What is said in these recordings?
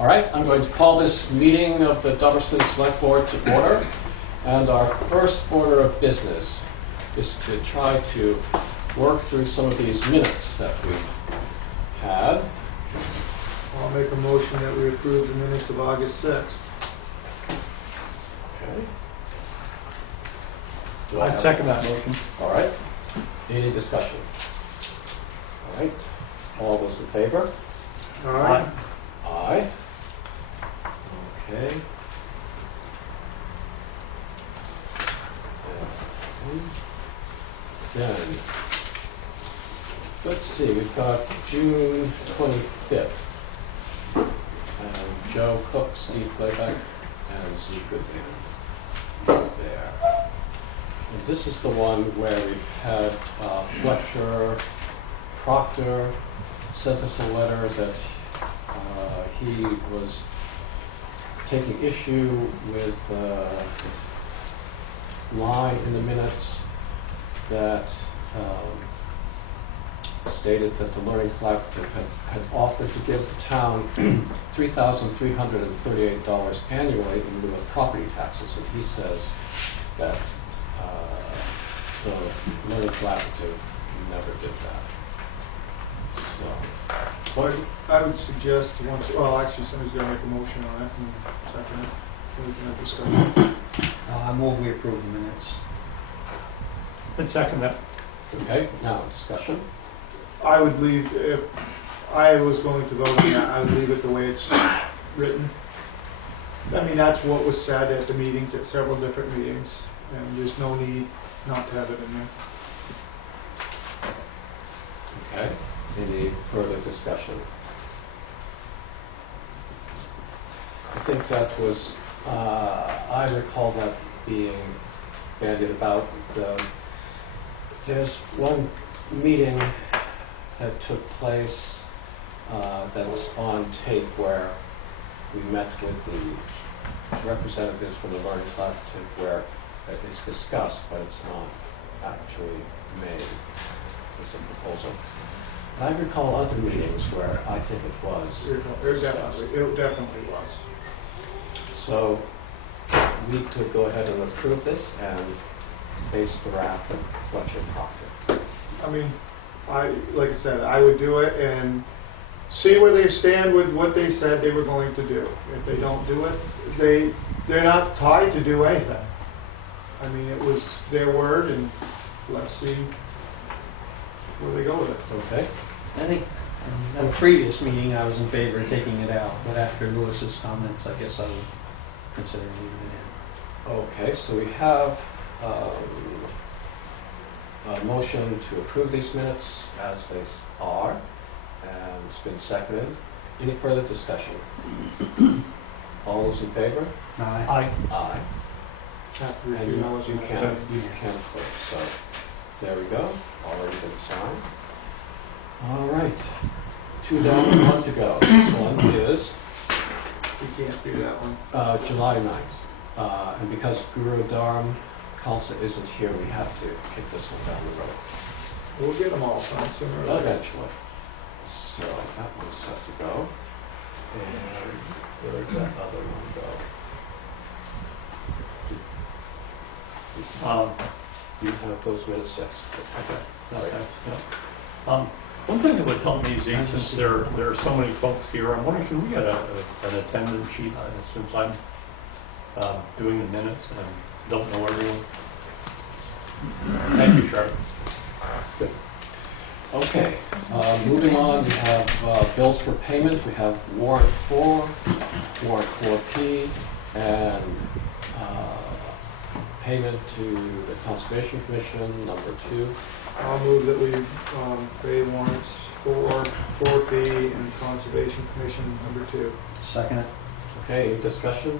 All right, I'm going to call this meeting of the Dummerston Selectboard to order. And our first order of business is to try to work through some of these minutes that we had. I'll make a motion that we approve the minutes of August 6th. Okay. I second that motion. All right. Any discussion? All right. All those in favor? All right. Aye. Okay. Then, let's see, we've got June 25th. And Joe Cook, Steve Playback, and Z Goodman there. And this is the one where we've had Fletcher Proctor sent us a letter that he was taking issue with line in the minutes that stated that the Learning Collaborative had offered to give the town $3,338 annually in lieu of property taxes, and he says that the Learning Collaborative never did that. So, What I would suggest once, well, actually, somebody's going to make a motion on it and second it. So we can have discussion. I move we approve the minutes. And second that. okay, now discussion. I would leave, if I was going to vote on that, I would leave it the way it's written. I mean, that's what was said at the meetings, at several different meetings, and there's no need not to have it in there. Okay, any further discussion? I think that was, I recall that being bandied about. There's one meeting that took place that's on tape where we met with the representatives from the Learning Collaborative where it's discussed, but it's not actually made as a proposal. And I recall other meetings where I think it was discussed. It definitely was. So we could go ahead and approve this and face the wrath of Fletcher and Proctor. I mean, like I said, I would do it and see where they stand with what they said they were going to do. If they don't do it, they're not tied to do anything. I mean, it was their word, and let's see where they go with it. Okay. I think in a previous meeting I was in favor of taking it out, but after Lewis's comments, I guess I would consider leaving it in. Okay, so we have a motion to approve these minutes as they are, and it's been seconded. Any further discussion? All those in favor? Aye. Aye. After And you know what you you're can gonna do. vote. So there we go. Already been signed. All right. 2 down, 1 to go. This one is We can't do that one. July 9th. And because Guru Dharam Khalsa isn't here, we have to kick this one down the road. We'll get them all signed sooner or later. Eventually. So that one's set to go. And where did that other one go? You have those minutes set. Okay. One thing that would help me, Z, since there are so many folks here, I'm wondering, can we get an attendance sheet since I'm doing the minutes and don't know everyone? Thank you, Charlotte. Good. Okay, moving on, we have bills for payment. We have warrant 4, warrant 4P, and payment to the Conservation Commission, number 2. I'll move that we pay warrants for 4P and Conservation Commission number 2. Second it. Okay, any discussion?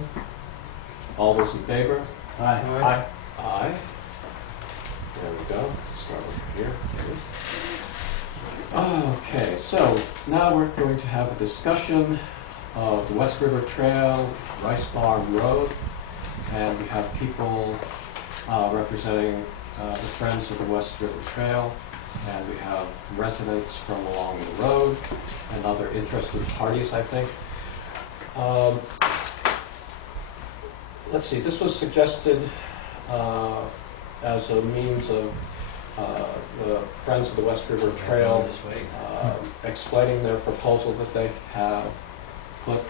All those in favor? Aye. Aye. Aye. There we go. Start over here. Okay, so now we're going to have a discussion of the West River Trail, Rice Farm Road, and we have people representing the Friends of the West River Trail, and we have residents from along the road and other interested parties, I think. Let's see, this was suggested as a means of the Friends of the West River Trail explaining their proposal that they have put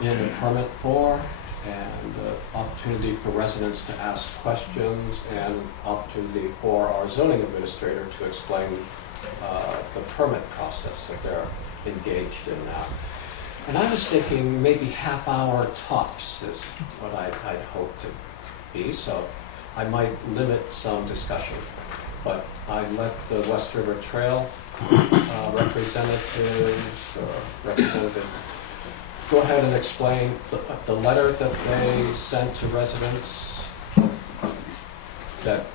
in a permit for, and opportunity for residents to ask questions, and opportunity for our zoning administrator to explain the permit process that they're engaged in now. And I was thinking maybe half-hour tops is what I'd hope to be, so I might limit some discussion. But I let the West River Trail representatives or representative go ahead and explain the letter that they sent to residents that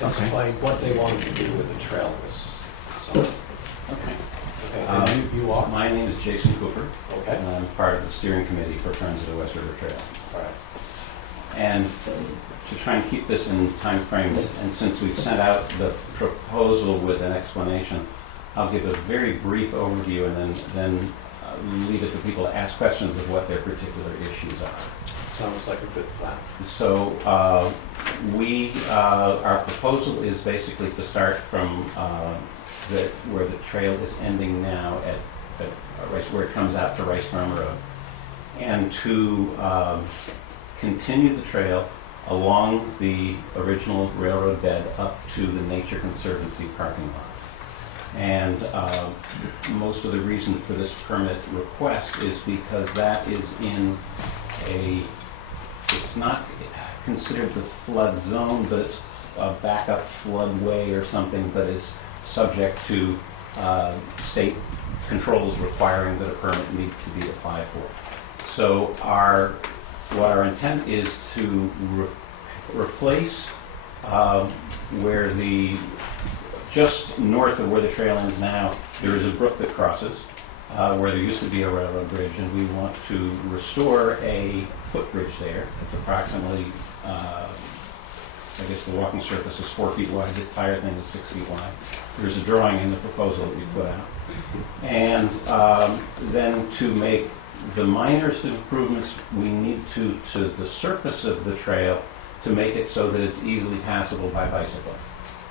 explained what they wanted to do with the trail. Okay. Okay, and you are? My name is Jason Cooper, Okay. and I'm part of the steering committee for Friends of the West River Trail. All right. And to try and keep this in time frames, and since we've sent out the proposal with an explanation, I'll give a very brief overview and then leave it to people to ask questions of what their particular issues are. Sounds like a good plan. So our proposal is basically to start from where the trail is ending now at where it comes out to Rice Farm Road, and to continue the trail along the original railroad bed up to the Nature Conservancy parking lot. And most of the reason for this permit request is because that is in it's not considered the flood zone, but it's a backup floodway or something, but is subject to state controls requiring that a permit needs to be applied for. So what our intent is to replace where just north of where the trail ends now, there is a brook that crosses where there used to be a railroad bridge, and we want to restore a footbridge there. It's approximately, I guess the walking surface is 4 feet wide, the entire thing is 6 feet wide. There's a drawing in the proposal that we put out. And then to make the minorest improvements we need to the surface of the trail to make it so that it's easily passable by bicycle.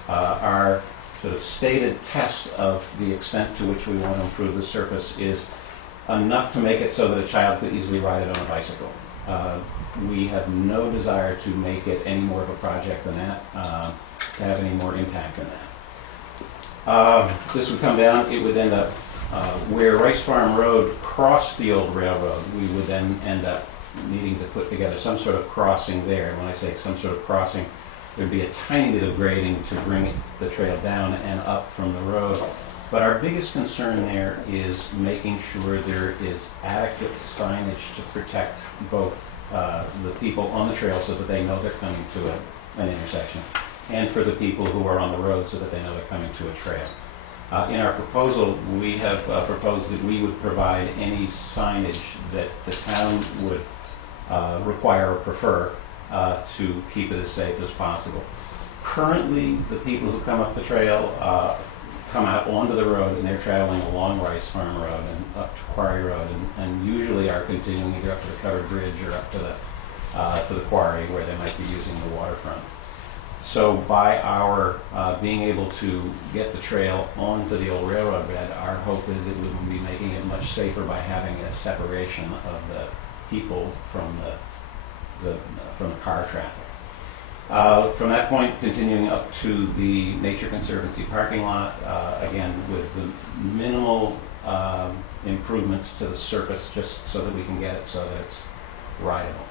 Our sort of stated test of the extent to which we want to improve the surface is enough to make it so that a child could easily ride it on a bicycle. We have no desire to make it any more of a project than that, to have any more impact than that. This would come down, it would end up where Rice Farm Road crossed the old railroad. We would then end up needing to put together some sort of crossing there. And when I say some sort of crossing, there'd be a tiny bit of grading to bring the trail down and up from the road. But our biggest concern there is making sure there is adequate signage to protect both the people on the trail so that they know they're coming to an intersection, and for the people who are on the road so that they know they're coming to a trail. In our proposal, we have proposed that we would provide any signage that the town would require or prefer to keep it as safe as possible. Currently, the people who come up the trail come out onto the road, and they're traveling along Rice Farm Road and up to Quarry Road, and usually are continuing either up to the covered bridge or up to the quarry where they might be using the waterfront. So by our being able to get the trail onto the old railroad bed, our hope is that we will be making it much safer by having a separation of the people from the car traffic. From that point, continuing up to the Nature Conservancy parking lot, again with the minimal improvements to the surface, just so that we can get it so that it's rideable.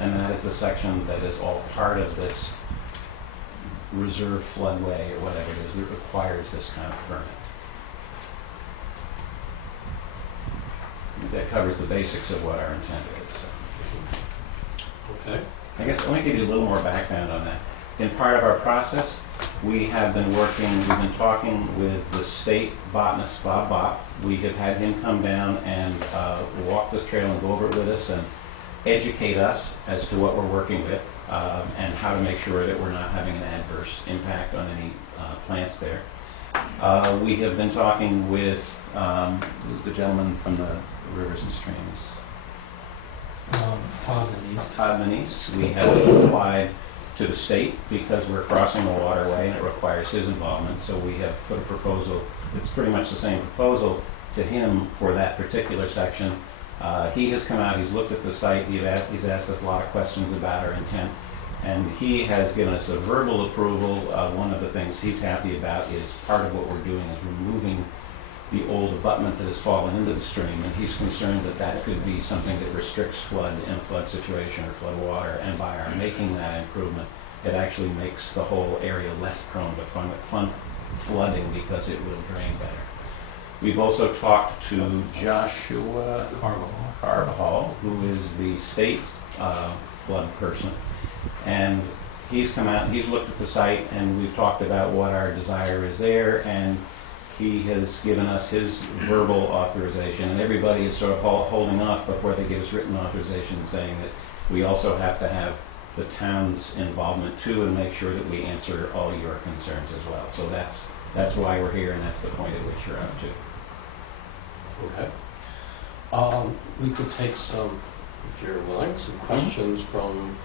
And that is the section that is all part of this reserve floodway or whatever it is that requires this kind of permit. That covers the basics of what our intent is. Okay. I guess let me give you a little more background on that. In part of our process, we've been talking with the state botanist, Bob Bott. We have had him come down and walk this trail and go over it with us and educate us as to what we're working with and how to make sure that we're not having an adverse impact on any plants there. We have been talking with who's the gentleman from the Rivers and Streams? Todd and East. Todd Manise. We have applied to the state because we're crossing a waterway and it requires his involvement. So we have put a proposal, it's pretty much the same proposal, to him for that particular section. He has come out, he's looked at the site, he's asked us a lot of questions about our intent, and he has given us a verbal approval. One of the things he's happy about is part of what we're doing is removing the old abutment that has fallen into the stream, and he's concerned that that could be something that restricts flood in a flood situation or flood water, and by our making that improvement, it actually makes the whole area less prone to flooding because it will drain better. We've also talked to Joshua Carvajal, who is the state flood person, and he's come out and he's looked at the site, and we've talked about what our desire is there, and he has given us his verbal authorization, and everybody is sort of holding off before they give us written authorization, saying that we also have to have the town's involvement too, and make sure that we answer all your concerns as well. So that's why we're here, and that's the point at which you're up to. Okay. We could take some, if you're willing, some questions from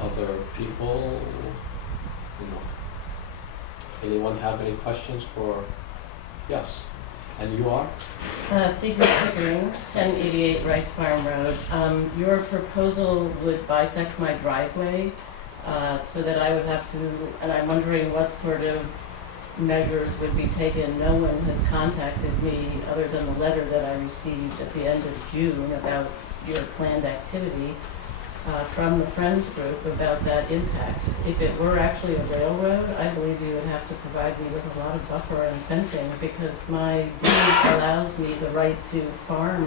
other people. You know. Anyone have any questions for? Yes. And you are? Secret Pickering, 1088 Rice Farm Road. Your proposal would bisect my driveway so that I would have to, and I'm wondering what sort of measures would be taken. No one has contacted me other than the letter that I received at the end of June about your planned activity from the Friends group about that impact. If it were actually a railroad, I believe you would have to provide me with a lot of buffer and fencing because my deed allows me the right to farm.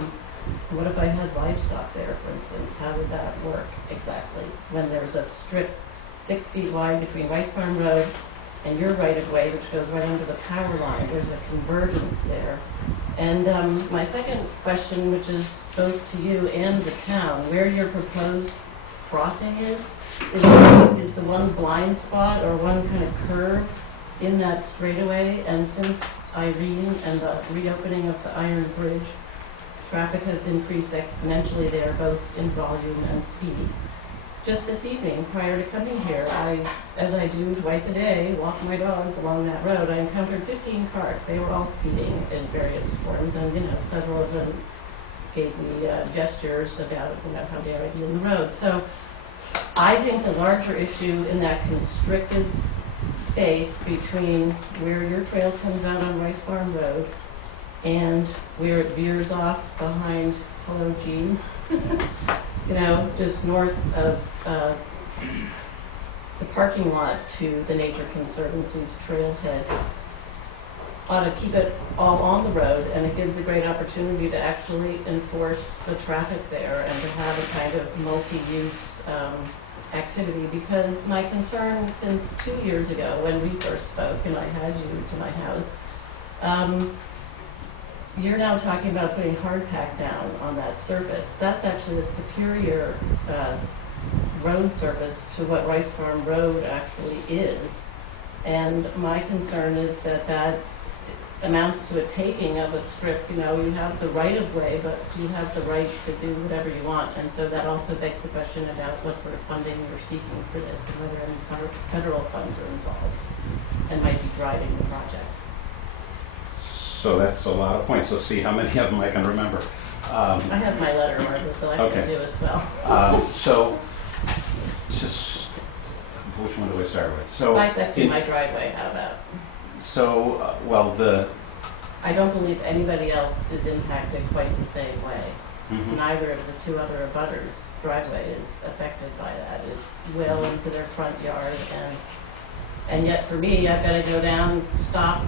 What if I had livestock there, for instance? How would that work exactly? When there's a strip 6 feet wide between Rice Farm Road and your right-of-way, which goes right under the power line, there's a convergence there. And my second question, which is both to you and the town, where your proposed crossing is the one blind spot or one kind of curve in that straightaway. And since Irene and the reopening of the Iron Bridge, traffic has increased exponentially there, both in volume and speed. Just this evening, prior to coming here, as I do twice a day, walk my dogs along that road, I encountered 15 cars. They were all speeding in various forms, and several of them gave me gestures about how dare I be in the road. So I think the larger issue in that constricted space between where your trail comes out on Rice Farm Road and where it veers off behind, hello Jean, just north of the parking lot to the Nature Conservancy's trailhead, ought to keep it all on the road, and it gives a great opportunity to actually enforce the traffic there and to have a kind of multi-use activity. Because my concern since 2 years ago when we first spoke and I had you to my house, you're now talking about putting hard pack down on that surface. That's actually a superior road surface to what Rice Farm Road actually is. And my concern is that that amounts to a taking of a strip. You have the right of way, but you have the right to do whatever you want. And so that also begs the question about what sort of funding you're seeking for this and whether any federal funds are involved and might be driving the project. So that's a lot of points. Let's see how many of them I can remember. I have my letter, Martha, so I can do as well. So, just which one do I start with? So bisecting my driveway, how about? So, I don't believe anybody else is impacted quite the same way. Neither of the two other abutters' driveway is affected by that. It's well into their front yard, and yet for me, I've got to go down, stop.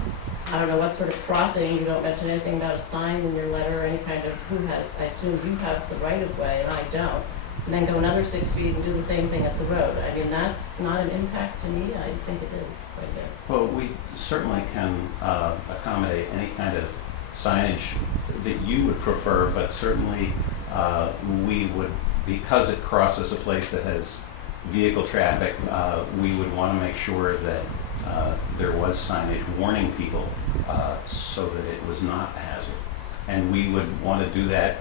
I don't know what sort of crossing. You don't mention anything about a sign in your letter or any kind of who has. I assume you have the right of way, and I don't. And then go another 6 feet and do the same thing at the road. I mean, that's not an impact to me. I think it is right there. Well, we certainly can accommodate any kind of signage that you would prefer, but certainly we would, because it crosses a place that has vehicle traffic, we would want to make sure that there was signage warning people so that it was not a hazard. And we would want to do that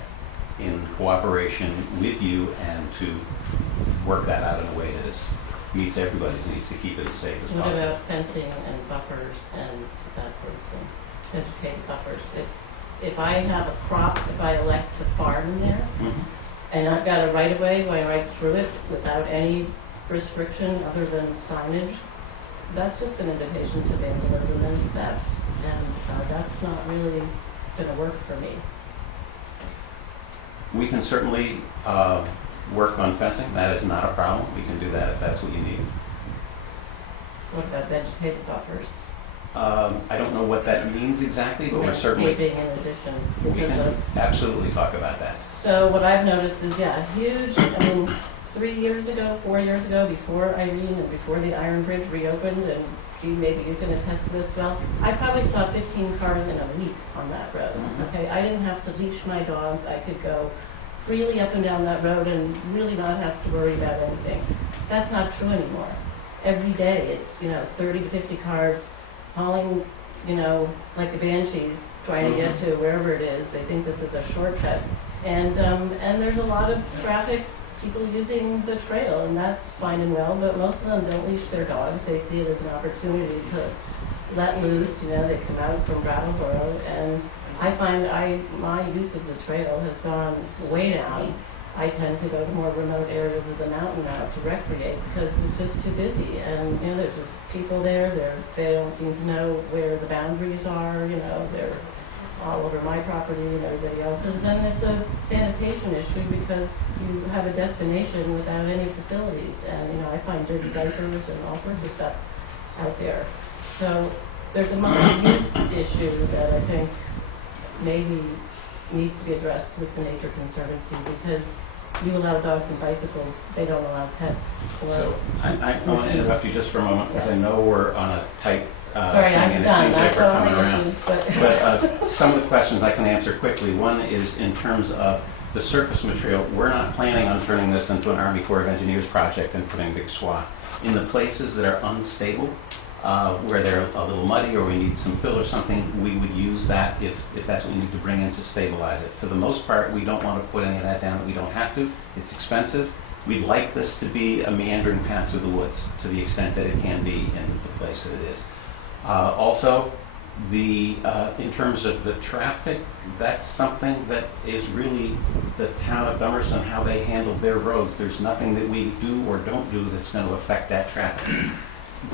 in cooperation with you and to work that out in a way that meets everybody's needs to keep it as safe as What possible. about fencing and buffers and that sort of thing? Vegetative buffers. If I have a crop, if I elect to farm there, Mhm. and I've got a right-of-way going right through it without any restriction other than signage, that's just an invitation to vandalism and theft, and that's not really gonna work for me. We can certainly work on fencing. That is not a problem. We can do that if that's what you need. What about vegetative buffers? I don't know what that means exactly, but we're certainly, Landscaping in addition, we because can of absolutely talk about that. So what I've noticed is, yeah, huge, I mean, 3 years ago, 4 years ago, before Irene and before the Iron Bridge reopened, and gee, maybe you can attest to this, well, I probably saw 15 cars in a week on that road, Mhm. okay? I didn't have to leash my dogs, I could go freely up and down that road and really not have to worry about anything. That's not true anymore. Every day, it's, 30 to 50 cars hauling, like the banshees, trying to get to wherever it is. They think this is a shortcut. And there's a lot of traffic, people using the trail, and that's fine and well, but most of them don't leash their dogs. They see it as an opportunity to let loose, they come out from Brattleboro, and I find my use of the trail has gone way down. I tend to go to more remote areas of the mountain now to recreate because it's just too busy, and there's just people there. They don't seem to know where the boundaries are. They're all over my property and everybody else's, and it's a sanitation issue because you have a destination without any facilities, and I find dirty diapers and all sorts of stuff out there. So there's a multi-use issue that I think maybe needs to be addressed with the Nature Conservancy because you allow dogs and bicycles, they don't allow pets. So I want to interrupt you just for a moment because I know we're on a tight Sorry, thing, I'm and it done. seems like That's we're all coming my around. issues, but. But some of the questions I can answer quickly. One is in terms of the surface material. We're not planning on turning this into an Army Corps of Engineers project and putting a big swath. In the places that are unstable, where they're a little muddy or we need some fill or something, we would use that if that's what we need to bring in to stabilize it. For the most part, we don't want to put any of that down. We don't have to. It's expensive. We'd like this to be a meandering path through the woods to the extent that it can be in the place that it is. Also, in terms of the traffic, that's something that is really the town of Dummerston, how they handle their roads. There's nothing that we do or don't do that's going to affect that traffic.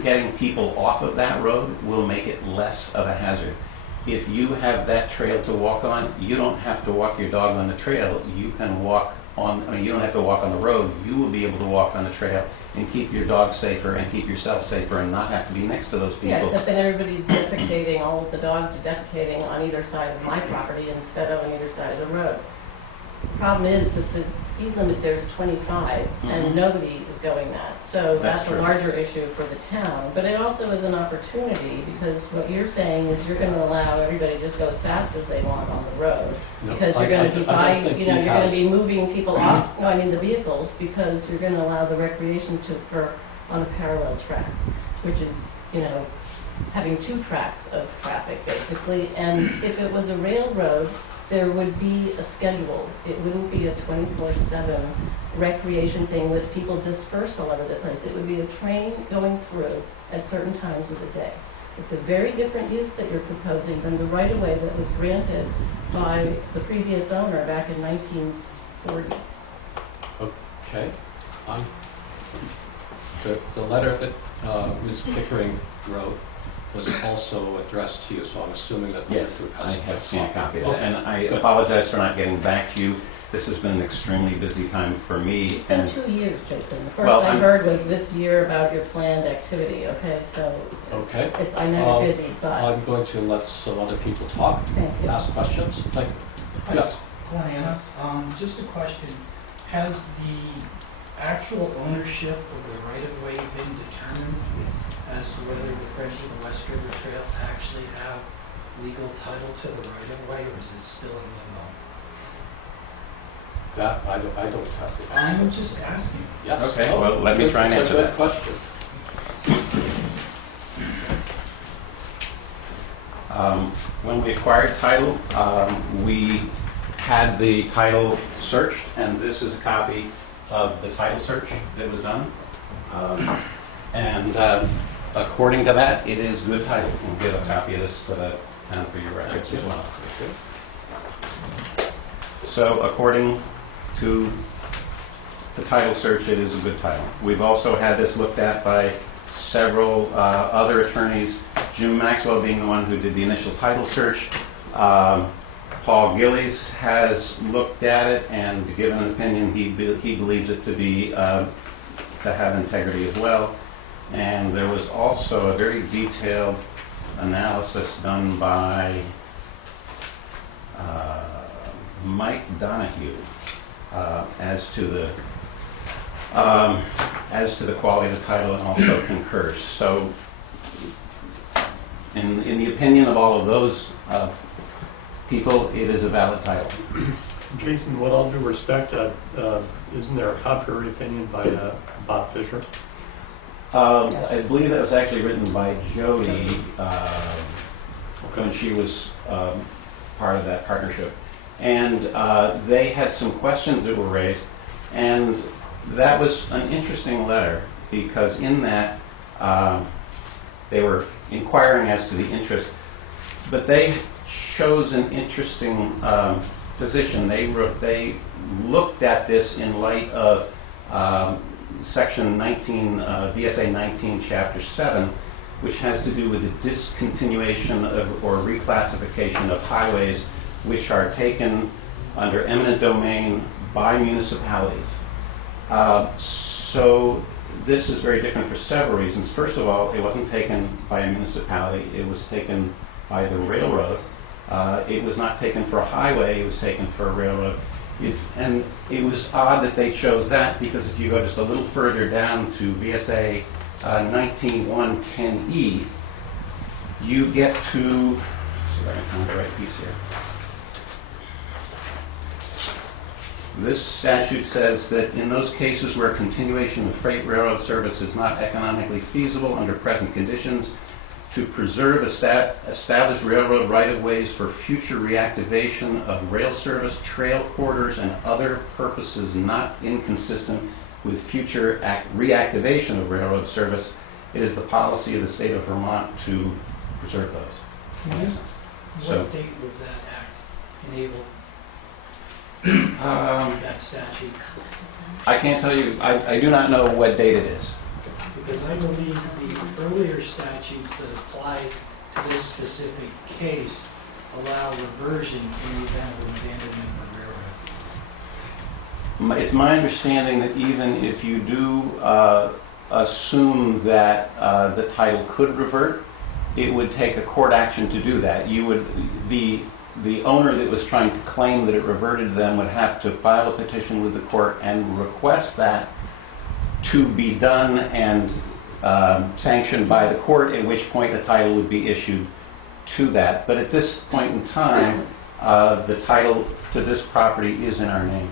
Getting people off of that road will make it less of a hazard. If you have that trail to walk on, you don't have to walk your dog on the trail. You can walk you don't have to walk on the road. You will be able to walk on the trail and keep your dog safer and keep yourself safer and not have to be next to those people. Yeah, except that everybody's defecating, all of the dogs are defecating on either side of my property instead of on either side of the road. The problem is that the speed limit there is 25, and nobody is going that. So That's that's a true. larger issue for the town. But it also is an opportunity, because what you're saying is you're going to allow everybody to just go as fast as they want on the road. No, Because I- you're going I- to be I don't buying, think you're he going to has- be moving people off, the vehicles, because you're going to allow the recreation to occur on a parallel track, which is, having 2 tracks of traffic, basically. And if it was a railroad, there would be a schedule. It wouldn't be a 24/7 recreation thing with people dispersed all over the place. It would be a train going through at certain times of the day. It's a very different use that you're proposing than the right-of-way that was granted by the previous owner back in 1940. Okay. The letter that Ms. Pickering wrote was also addressed to you, so I'm assuming that. Yes, the I have seen a copy of Okay. that, and I Good. apologize for not getting back to you. This has been an extremely busy time for me. It's been And 2 years, Jason. The first Well, I I'm- heard was this year about your planned activity, okay? So Okay. I know you're busy, but I'm going to let some other people talk, thank you. ask questions. Like, yes. Lance, just a question. Has the actual ownership of the right-of-way been determined as to whether the Friends of the West River Trail actually have legal title to the right-of-way, or is it still in limbo? That, I don't have the I'm answer. just asking. Yes. Okay, Oh, well, let me good. try and It's answer a that. good question. When we acquired title, we had the title searched, and this is a copy of the title search that was done. And according to that, it is good title. We'll give a copy of this to the town for your records as well. So according to the title search, it is a good title. We've also had this looked at by several other attorneys, Jim Maxwell being the one who did the initial title search. Paul Gillies has looked at it and given an opinion. He believes it to be to have integrity as well. And there was also a very detailed analysis done by Mike Donahue as to the quality of the title, and also concurs. So, in the opinion of all of those people, it is a valid title. Jason, with all due respect, isn't there a contrary opinion by Bob Fisher? I believe that was actually written by Jody when she was part of that partnership. And they had some questions that were raised, and that was an interesting letter, because in that they were inquiring as to the interest, but they chose an interesting position. They looked at this in light of Section 19, VSA 19, Chapter 7, which has to do with the discontinuation of or reclassification of highways which are taken under eminent domain by municipalities. So this is very different for several reasons. First of all, it wasn't taken by a municipality, it was taken by the railroad. It was not taken for a highway, it was taken for a railroad. And it was odd that they chose that, because if you go just a little further down to VSA 19.1.10E, you get to, see if I can find the right piece here. This statute says that in those cases where continuation of freight railroad service is not economically feasible under present conditions, to preserve established railroad right-of-ways for future reactivation of rail service, trail corridors, and other purposes not inconsistent with future reactivation of railroad service, it is the policy of the state of Vermont to preserve those. In essence. So, What date was that act enabled, that statute? I can't tell you, I do not know what date it is. Because I believe the earlier statutes that apply to this specific case allow reversion in the event of abandonment of railroad. It's my understanding that even if you do assume that the title could revert, it would take a court action to do that. You would, the owner that was trying to claim that it reverted to them would have to file a petition with the court and request that to be done and sanctioned by the court, at which point a title would be issued to that. But at this point in time, the title to this property is in our name.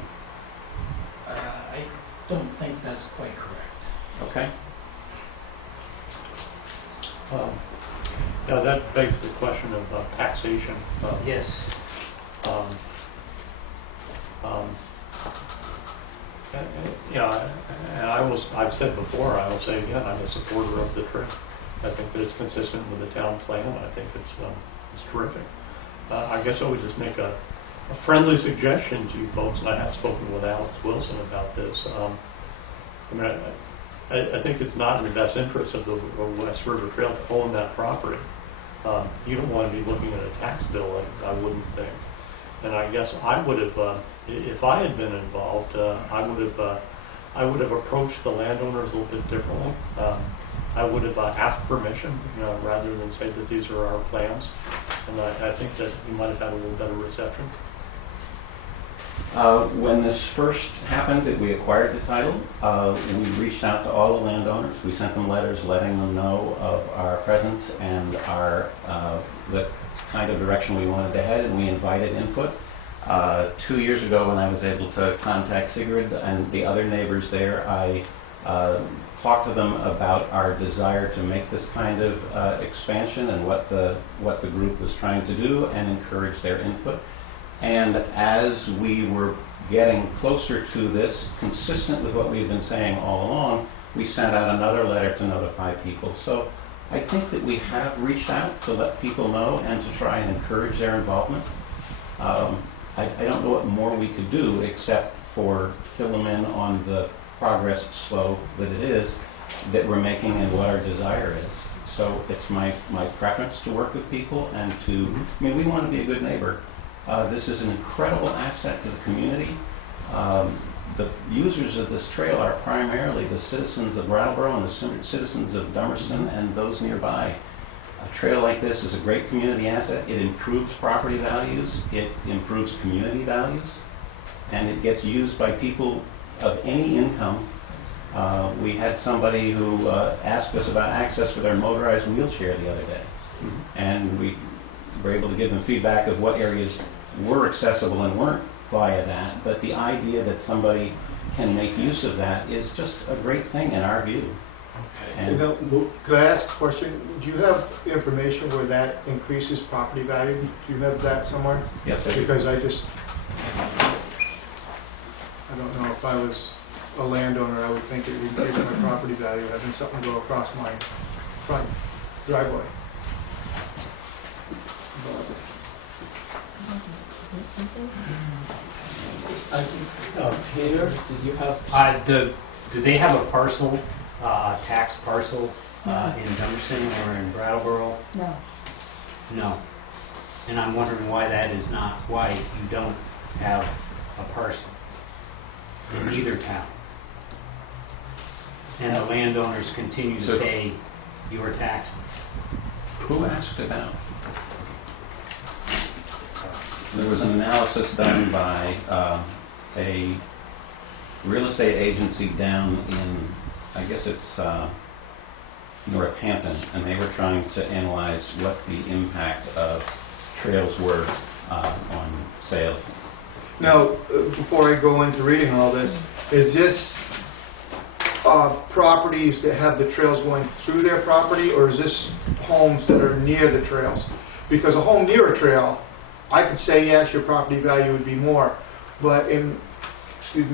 I don't think that's quite correct. Okay? Now that begs the question of taxation. Yes. And I've said before, I will say again, I'm a supporter of the trip. I think that it's consistent with the town plan, and I think it's terrific. I guess I would just make a friendly suggestion to you folks, and I have spoken with Alex Wilson about this. I think it's not in the best interest of the West River Trail to own that property. You don't want to be looking at a tax bill, I wouldn't think. And I guess I would have, if I had been involved, I would have approached the landowners a little bit differently. I would have asked permission, rather than say that these are our plans. And I think that you might have had a little better reception. When this first happened, we acquired the title. We reached out to all the landowners. We sent them letters letting them know of our presence and the kind of direction we wanted to head, and we invited input. 2 years ago, when I was able to contact Sigrid and the other neighbors there, I talk to them about our desire to make this kind of expansion and what the group was trying to do, and encourage their input. And as we were getting closer to this, consistent with what we've been saying all along, we sent out another letter to notify people. So I think that we have reached out to let people know and to try and encourage their involvement. I don't know what more we could do except for fill them in on the progress slow that it is that we're making and what our desire is. So it's my preference to work with people and to, I mean, we want to be a good neighbor. This is an incredible asset to the community. The users of this trail are primarily the citizens of Brattleboro and the citizens of Dummerston and those nearby. A trail like this is a great community asset. It improves property values, it improves community values, and it gets used by people of any income. We had somebody who asked us about access for their motorized wheelchair the other day, and we were able to give them feedback of what areas were accessible and weren't via that. But the idea that somebody can make use of that is just a great thing in our view. And Could I ask a question? Do you have information where that increases property value? Do you have that somewhere? yes, I do. Because I don't know if I was a landowner, I would think it would increase my property value having something go across my front driveway. Peter, did you have? Do they have a parcel, tax parcel, in Dummerston or in Brattleboro? No. No. And I'm wondering why that is not, why you don't have a parcel in either town. And the landowners continue to pay your taxes. Who asked about? There was an analysis done by a real estate agency down in, I guess it's Northampton, and they were trying to analyze what the impact of trails were on sales. Now, before I go into reading all this, is this properties that have the trails going through their property, or is this homes that are near the trails? Because a home near a trail, I could say, yes, your property value would be more, but in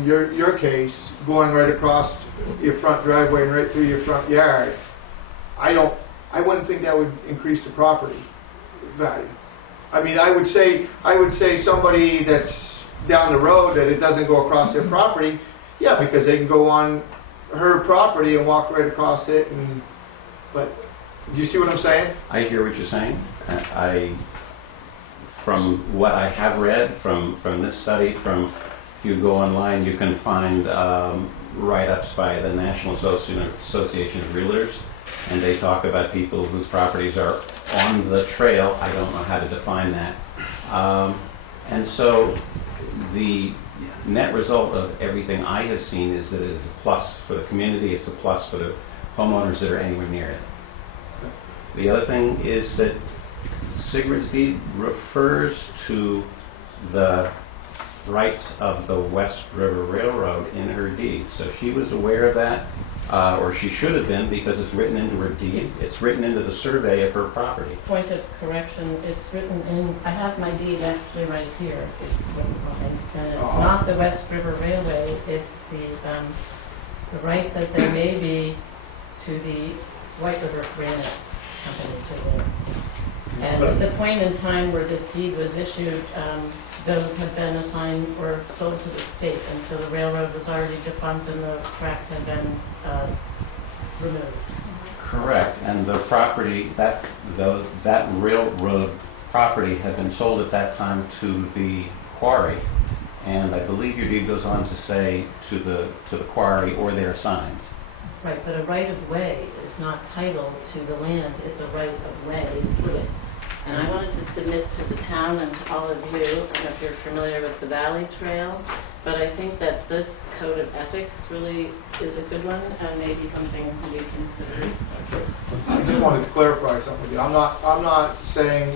your case, going right across your front driveway and right through your front yard, I wouldn't think that would increase the property value. I mean, I would say somebody that's down the road that it doesn't go across their property, yeah, because they can go on her property and walk right across it. But do you see what I'm saying? I hear what you're saying. From what I have read from this study, if you go online, you can find write-ups by the National Association of Realtors, and they talk about people whose properties are on the trail. I don't know how to define that. And so the net result of everything I have seen is that it is a plus for the community, it's a plus for the homeowners that are anywhere near it. The other thing is that Sigrid's deed refers to the rights of the West River Railroad in her deed. So she was aware of that, or she should have been, because it's written into her deed. It's written into the survey of her property. Point of correction, it's written in, I have my deed actually right here, if you wouldn't mind. And it's not the West River Railway, it's the rights as they may be to the White River Granite Company today. And at the point in time where this deed was issued, those had been assigned or sold to the state, and so the railroad was already defunct and the tracks had been removed. Correct, and the property, that railroad property had been sold at that time to the quarry, and I believe your deed goes on to say to the quarry or their signs. Right, but a right-of-way is not title to the land, it's a right-of-way through it. And I wanted to submit to the town and to all of you, I don't know if you're familiar with the Valley Trail, but I think that this code of ethics really is a good one and maybe something to be considered. I just wanted to clarify something with you. I'm not saying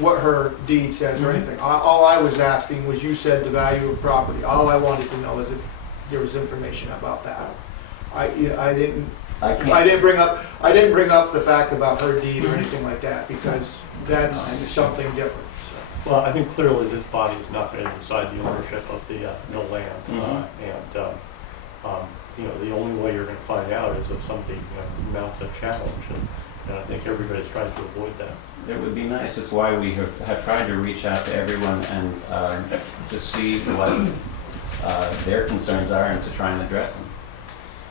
what her deed says or anything. All I was asking was, you said the value of property. All I wanted to know is if there was information about that. I didn't, I I can't, didn't bring up the fact about her deed or anything like that, because that's something different, so. Well, I think clearly this body is not going to decide the ownership of the land. And, you know, the only way you're going to find out is if somebody mounts a challenge. And I think everybody's trying to avoid that. it would be nice. It's why we have tried to reach out to everyone and to see what their concerns are and to try and address them.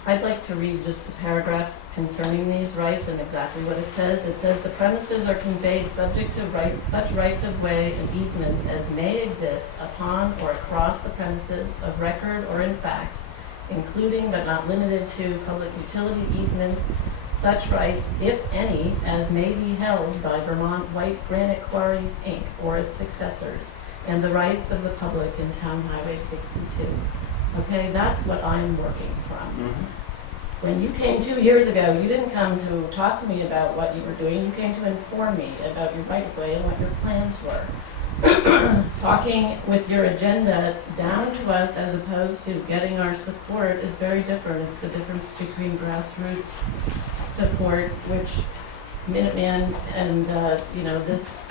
I'd like to read just the paragraph concerning these rights and exactly what it says. It says, "The premises are conveyed subject to such rights of way and easements as may exist upon or across the premises of record or in fact, including but not limited to public utility easements, such rights, if any, as may be held by Vermont White Granite Quarries, Inc., or its successors, and the rights of the public in Town Highway 62. Okay, that's what I'm working from. When you came 2 years ago, you didn't come to talk to me about what you were doing. You came to inform me about your right-of-way and what your plans were. Talking with your agenda down to us as opposed to getting our support is very different. It's the difference between grassroots support, which Minuteman and, you know, this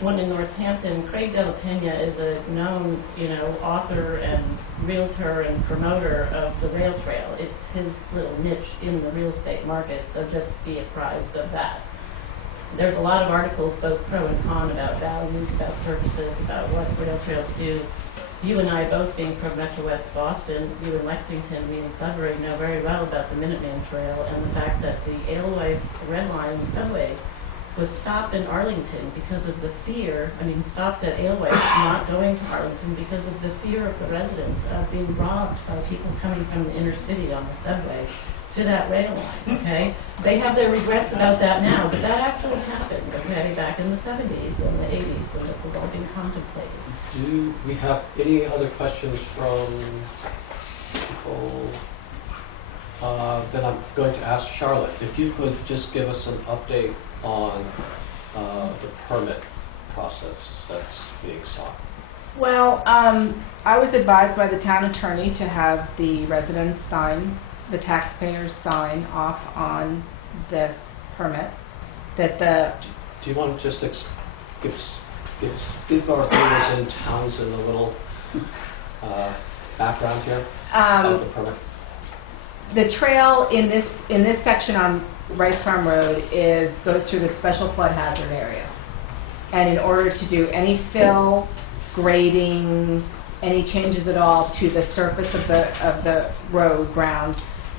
one in Northampton, Craig Della Pena is a known, you know, author and realtor and promoter of the rail trail. It's his little niche in the real estate market, so just be apprised of that. There's a lot of articles, both pro and con, about values, about services, about what rail trails do. You and I, both being from Metro West Boston, you in Lexington, me in Sudbury, know very well about the Minuteman Trail and the fact that the Alewife Red Line subway was stopped in Arlington because of the fear, stopped at Alewife, not going to Arlington because of the fear of the residents of being robbed by people coming from the inner city on the subway to that rail line, okay? They have their regrets about that now, but that actually happened, okay, back in the 70s and the 80s when it was all being contemplated. Do we have any other questions from people? Then I'm going to ask Charlotte, if you could just give us an update on the permit process that's being sought. Well, I was advised by the town attorney to have the residents sign, the taxpayers sign off on this permit. That the Do you want to just give our viewers in Townsend a little background here of the permit? the trail in this section on Rice Farm Road goes through the special flood hazard area. And in order to do any fill, grading, any changes at all to the surface of the road ground,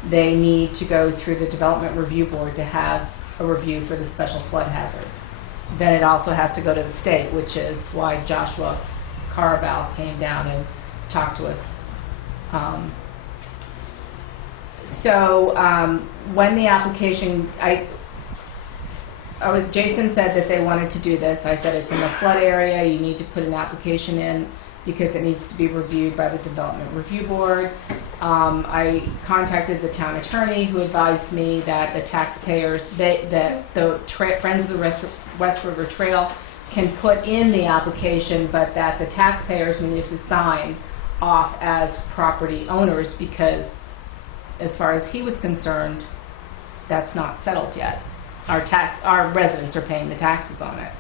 they need to go through the Development Review Board to have a review for the special flood hazard. Then it also has to go to the state, which is why Joshua Caraval came down and talked to us. When the application, Jason said that they wanted to do this. I said it's in the flood area, you need to put an application in because it needs to be reviewed by the Development Review Board. I contacted the town attorney who advised me that the taxpayers, Friends of the West River Trail can put in the application, but that the taxpayers needed to sign off as property owners because as far as he was concerned, that's not settled yet. Our residents are paying the taxes on it.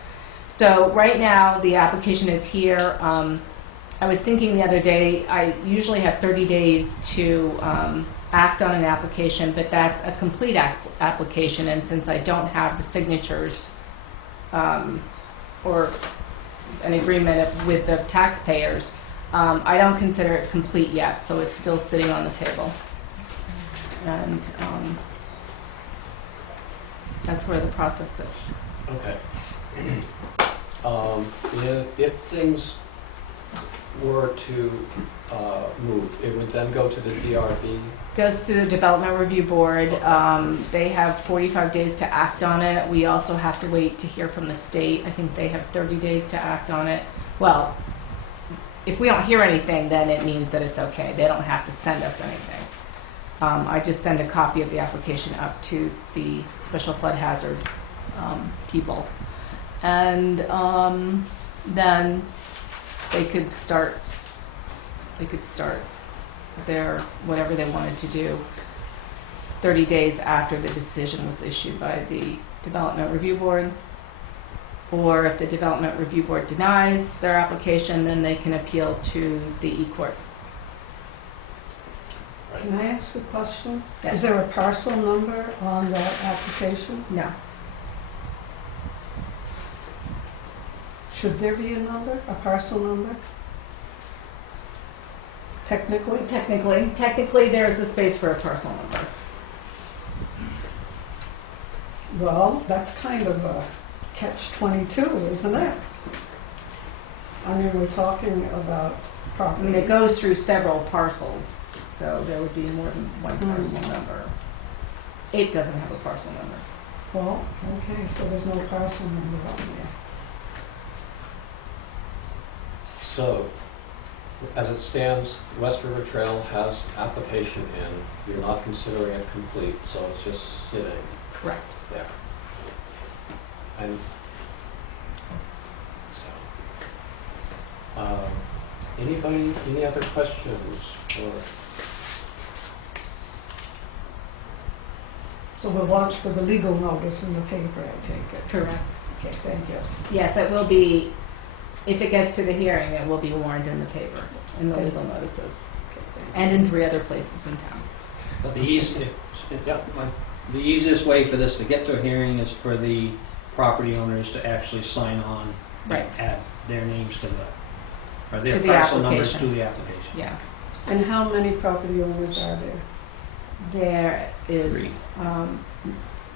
So right now the application is here. I was thinking the other day, I usually have 30 days to act on an application, but that's a complete application, and since I don't have the signatures or an agreement with the taxpayers, I don't consider it complete yet, so it's still sitting on the table. And that's where the process sits. Okay. If things were to move, it would then go to the DRB? Goes to the Development Review Board. They have 45 days to act on it. We also have to wait to hear from the state. I think they have 30 days to act on it. Well, if we don't hear anything, then it means that it's okay. They don't have to send us anything. I just send a copy of the application up to the special flood hazard people. And then they could start whatever they wanted to do 30 days after the decision was issued by the Development Review Board. Or if the Development Review Board denies their application, then they can appeal to the E-Court. Can I ask a question? Yes. Is there a parcel number on that application? No. Should there be a number, a parcel number? Technically? Technically, there is a space for a parcel number. Well, that's kind of a catch-22, isn't it? I mean, we're talking about I property. mean, it goes through several parcels, so there would be more than one parcel number. It doesn't have a parcel number. Well, okay, so there's no parcel number on there. So, as it stands, West River Trail has application in, you're not considering it complete, so it's just sitting Correct. there. And so, anybody, any other questions? Or So we'll watch for the legal notice in the paper, I take it. Correct. Okay, thank you. Yes, it will be, if it gets to the hearing, it will be warned in the paper, in the legal notices, and in 3 other places in town. But the Yeah. the easiest way for this to get to a hearing is for the property owners to actually sign on and Right. add their names to the, or To their the parcel numbers to application. the application. Yeah. And how many property owners are there? There is, 3.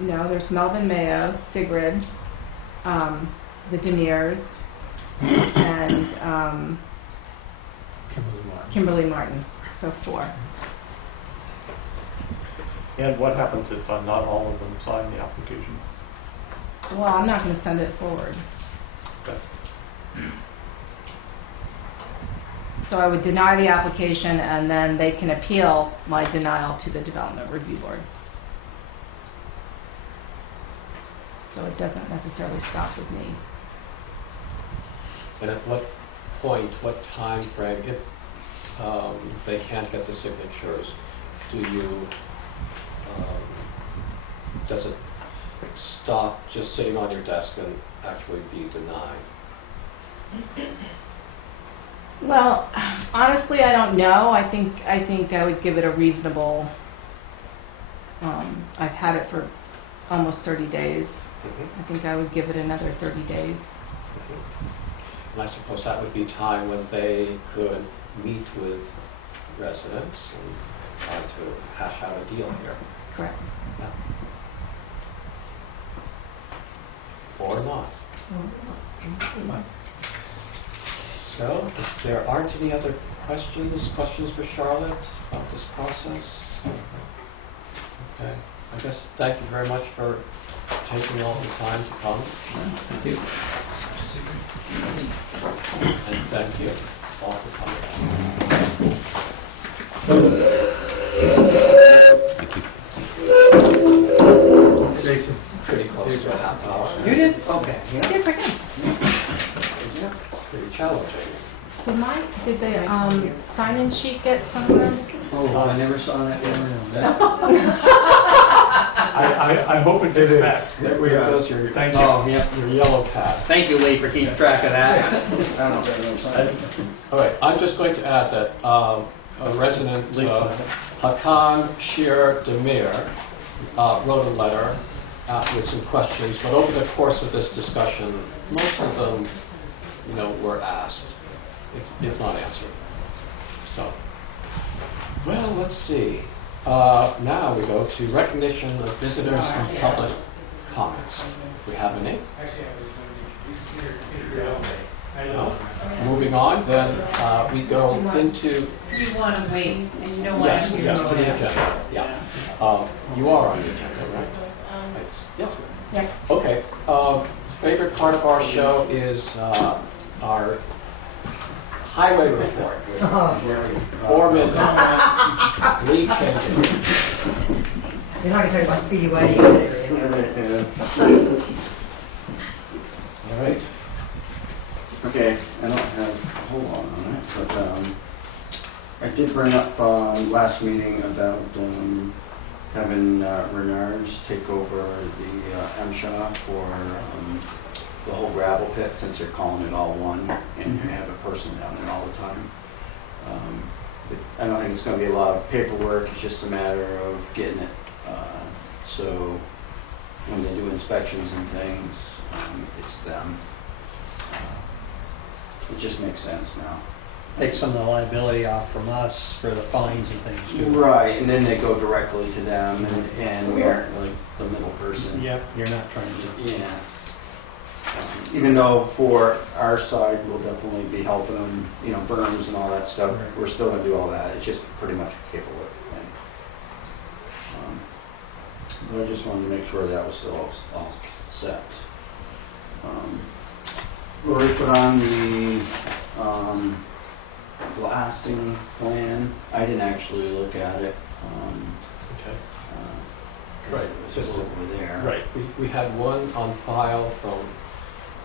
no, there's Melvin Mayo, Sigrid, the Demirs, and Kimberly Martin, so 4. And what happens if not all of them sign the application? Well, I'm not going to send it forward. Okay. So I would deny the application, and then they can appeal my denial to the Development Review Board. So it doesn't necessarily stop with me. And at what point, what time frame, if they can't get the signatures, do you, does it stop just sitting on your desk and actually be denied? Well, honestly, I don't know. I think I would give it a reasonable. I've had it for almost 30 days. I think I would give it another 30 days. And I suppose that would be time when they could meet with residents and try to hash out a deal here. Correct. Yeah. Or not. So, if there aren't any other questions for Charlotte about this process? Okay, I guess thank you very much for taking all the time to come. Thank you. And thank you all for coming. Thank you. Jason. Pretty close to a half hour. You did? Okay. I did pretty good. It's pretty challenging. Did the sign-in sheet get somewhere? Oh, I never saw that one. I hope it gets It is. back. There We got it. goes your, Thank you. Oh, yeah. your yellow pad. Thank you, Lee, for keeping track of that. All right, I'm just going to add that a resident, Hakan Shir Demir, wrote a letter with some questions, but over the course of this discussion, most of them, were asked, if not answered. So, well, let's see. Now we go to recognition of visitors and public comments. If we have any? No? Moving on, then we go into. You want to wait, and you know why I'm Yes, here. yes, to the agenda, yeah. You are on the agenda, right? Yep. Yeah. Okay, favorite part of our show is our highway report. Foreman, Lee Kenyon. You're not going to talk about Speedy Way. All right. Okay, I don't have a whole lot on it, but I did bring up last meeting about having Renards take over the MSHA for the whole gravel pit, since they're calling it all one, and you have a person down there all the time. I don't think it's going to be a lot of paperwork. It's just a matter of getting it so when they do inspections and things, it's them. It just makes sense now. Take some of the liability off from us for the fines and things too. Right, and then they go directly to them, and we aren't like the middle person. Yep, you're not trying to. Yeah. Even though for our side, we'll definitely be helping them, you know, berms and all that stuff. Right. We're still gonna do all that. It's just pretty much a paperwork thing. But I just wanted to make sure that was still all set. Lori put on the blasting plan. I didn't actually look at it. Okay. Right, Right, it was just- over there. Right, we had one on file from,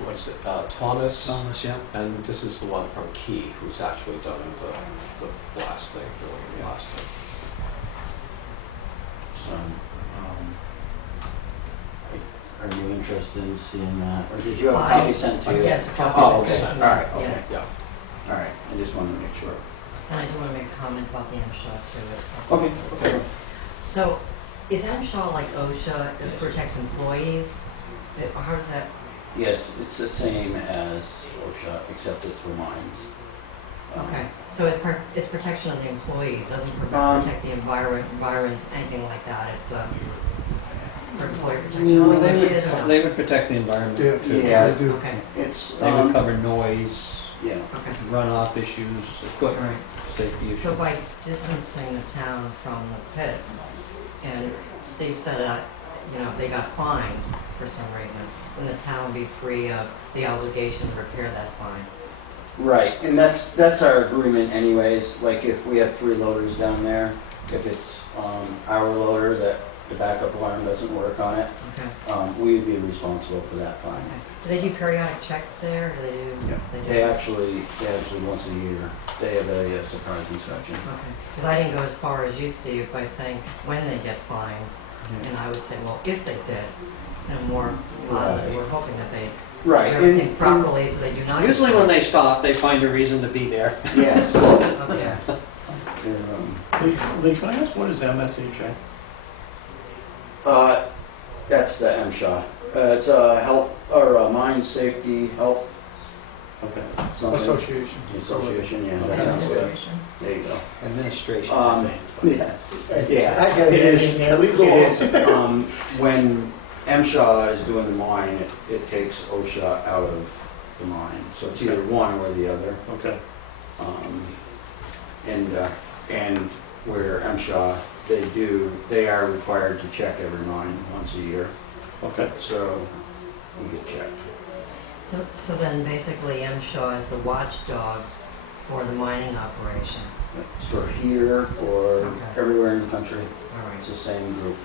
what's it, Thomas, Thomas, yeah. and this is the one from Key, who's actually done the blasting, doing the blasting. So, are you interested in seeing that? Or did you have a copy sent to you? Yes, a copy Oh, was okay, sent to me. all right, okay, Yes. Yeah. all right. I just wanted to make sure. And I do want to make a comment about the MSHA too. Okay, okay. So, is MSHA like OSHA, it protects employees? How does that, Yes, it's the same as OSHA, except it's for mines. okay, so it's protection of the employees, doesn't Um, protect the environments, anything like that, it's for employee Well, protection? they would protect the environment Yeah, too. Yeah. I do. Okay, It's, They would cover noise, yeah. okay, runoff issues, equipment right. safety issues. So by distancing the town from the pit, and Steve said that, you know, if they got fined for some reason, then the town would be free of the obligation to repair that fine. Right, and that's our agreement anyways. Like if we have 3 loaders down there, if it's our loader that the backup alarm doesn't work on it, Okay. we would be responsible for that fine. Okay. Do they do periodic checks there? Or do they do? Yeah. They do? They actually once a year, they have a surprise inspection. Okay. Because I didn't go as far as you, Steve, by saying when they get fines, and I would say, well, if they did, and more positive, we're hoping that they do Right, everything properly, so they do not. Usually when they stop, they find a reason to be there. Yes. Okay. Yeah. Lee, can I ask, what is MSHA? That's the MSHA. It's health or mine safety health Okay. something. Association. Association, yeah, that sounds good. There you go. Administration. Yes, yeah, I get it it. is, Yeah, leave it the is, law. when MSHA is doing the mine, it takes OSHA out of the mine, so it's either one or the other. Okay. And where MSHA, they are required to check every mine once a year, Okay. so we get checked. So then basically MSHA is the watchdog for the mining operation. It's for here, for Okay. everywhere in the country, All right. it's the same group.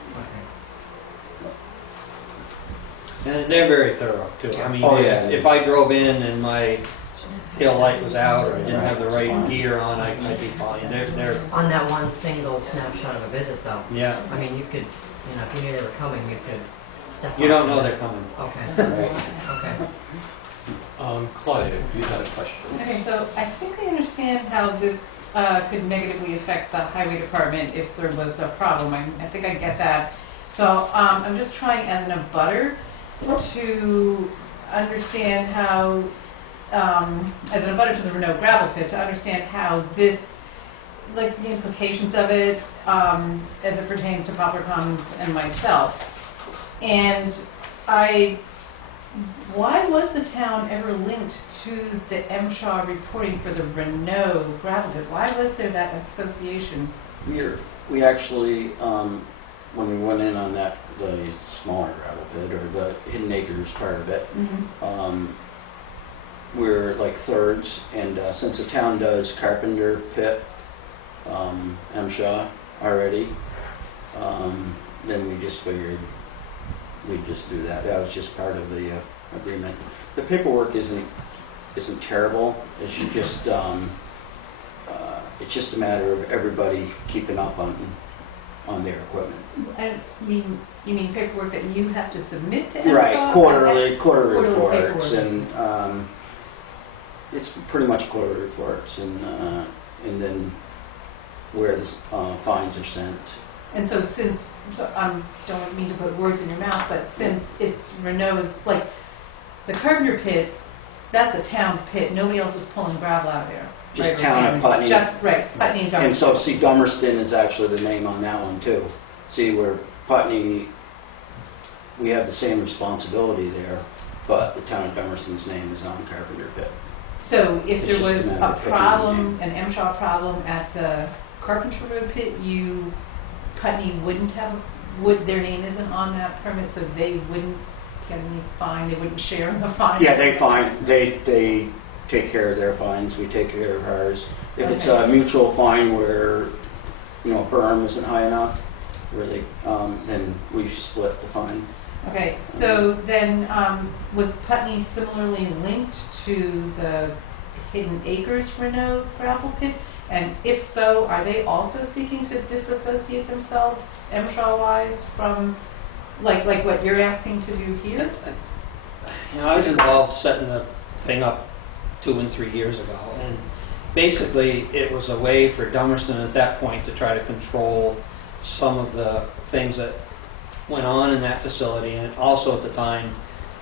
Okay. And they're very thorough too. I mean, Oh, yeah. if I drove in and my tail light was out or I didn't have the Right, right it's fine. gear on, I'd be fine. They're, On that one single snapshot of a visit though, yeah. I mean, you could, you know, if you knew they were coming, you could step You up don't know and- they're coming. Okay, Right. okay. Claudia, you had a question. Okay, so I think I understand how this could negatively affect the highway department if there was a problem. I think I get that. So I'm just trying as an abutter to understand how, as an abutter to the Renault gravel pit, to understand how this, like the implications of it as it pertains to Poplar Commons and myself. And why was the town ever linked to the MSHA reporting for the Renault gravel pit? Why was there that association? We actually, when we went in on that, the smaller gravel pit, or the Hidden Acres part of it, we're like thirds, and since the town does Carpenter Pit, MSHA already, then we just figured we'd just do that. That was just part of the agreement. The paperwork isn't terrible. It should just It's just a matter of everybody keeping up on their equipment. I mean, you mean paperwork that you have to submit to MSHA? Right, quarterly Quarterly reports, paperwork. and it's pretty much quarterly reports, and then where the fines are sent. And so since, don't mean to put words in your mouth, but since it's Renault's, like, the Carpenter Pit, that's a town's pit, nobody else is pulling gravel out of there. Just right, town Sam? of Putney. Just, right, Putney and Dummerston. And so, see, Dummerston is actually the name on that one too. See, where Putney, we have the same responsibility there, but the town of Dummerston's name is on Carpenter Pit. So if It's there just was a a matter of picking the problem, an MSHA problem at the Carpenter Road pit, Putney wouldn't have, their name isn't on that permit, so they wouldn't get any fine, they wouldn't share in the fine? Yeah, they take care of their fines, we take care of ours. If it's Okay. a mutual fine where, berm isn't high enough, where they, then we split the fine. Okay, so then, was Putney similarly linked to the Hidden Acres Renault gravel pit? And if so, are they also seeking to disassociate themselves, MSHA-wise, from, like what you're asking to do here? I was involved setting the thing up 2 and 3 years ago, and basically it was a way for Dummerston at that point to try to control some of the things that went on in that facility, and also at the time,